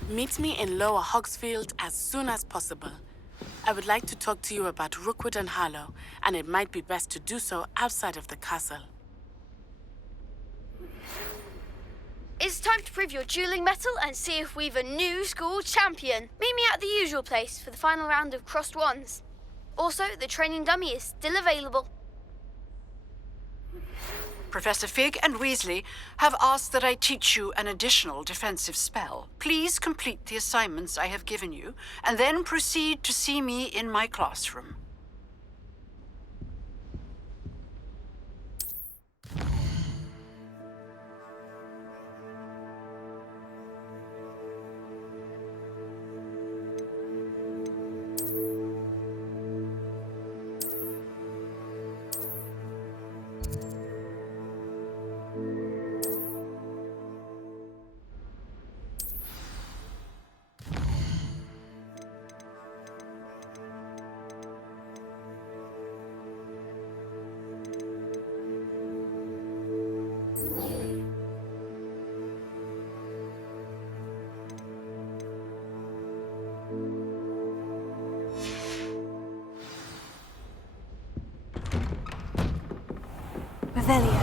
Meet me in Lower Hogsfield as soon as possible. I would like to talk to you about Rookwood and Harlow, and it might be best to do so outside of the castle. It's time to prove your dueling mettle and see if we've a new school champion. Meet me at the usual place for the final round of crossed wands. Also, the training dummy is still available. Professor Fig and Weasley have asked that I teach you an additional defensive spell. Please complete the assignments I have given you, and then proceed to see me in my classroom. Revelio.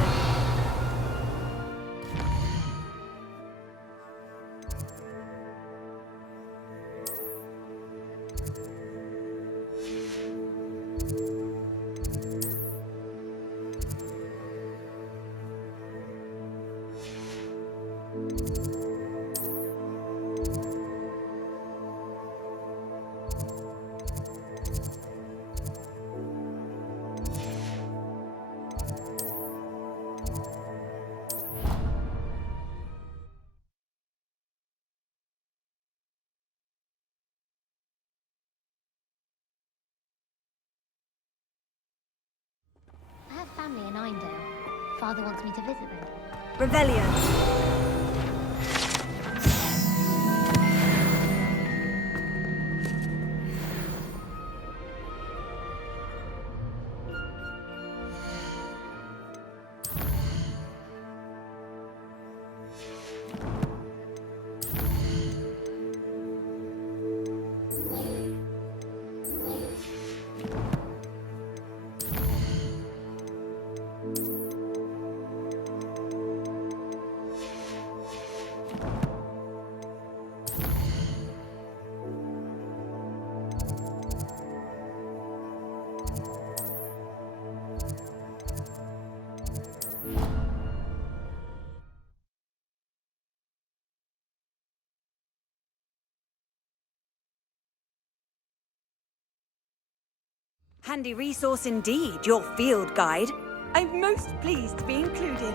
I have family in Eindale. Father wants me to visit them. Revelio. Handy resource indeed, your field guide. I'm most pleased to be included.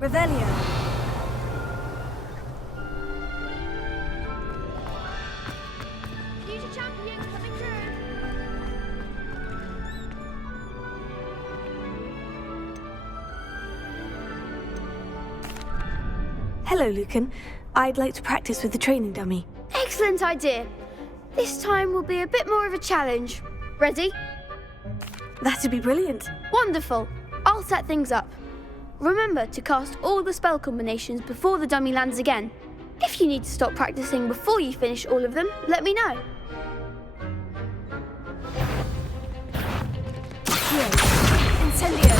Revelio. Future champion coming through. Hello, Lucan. I'd like to practice with the training dummy. Excellent idea. This time will be a bit more of a challenge. Ready? That'd be brilliant. Wonderful. I'll set things up. Remember to cast all the spell combinations before the dummy lands again. If you need to stop practicing before you finish all of them, let me know. Incendio.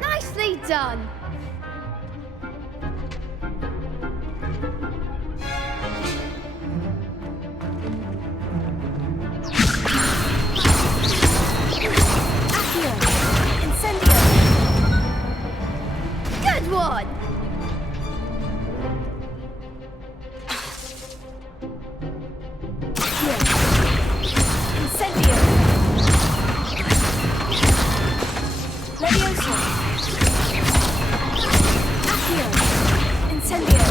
Nicely done. Good one! Incendio. Levioso. Accio. Incendio.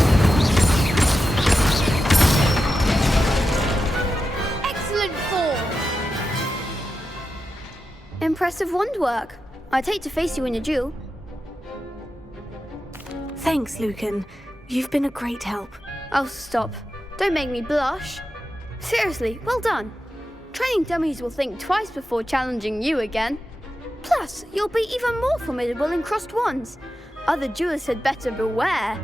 Excellent form! Impressive wand work. I'd hate to face you in a duel. Thanks, Lucan. You've been a great help. Oh, stop. Don't make me blush. Seriously, well done. Training dummies will think twice before challenging you again. Plus, you'll be even more formidable in crossed wands. Other duelists had better beware.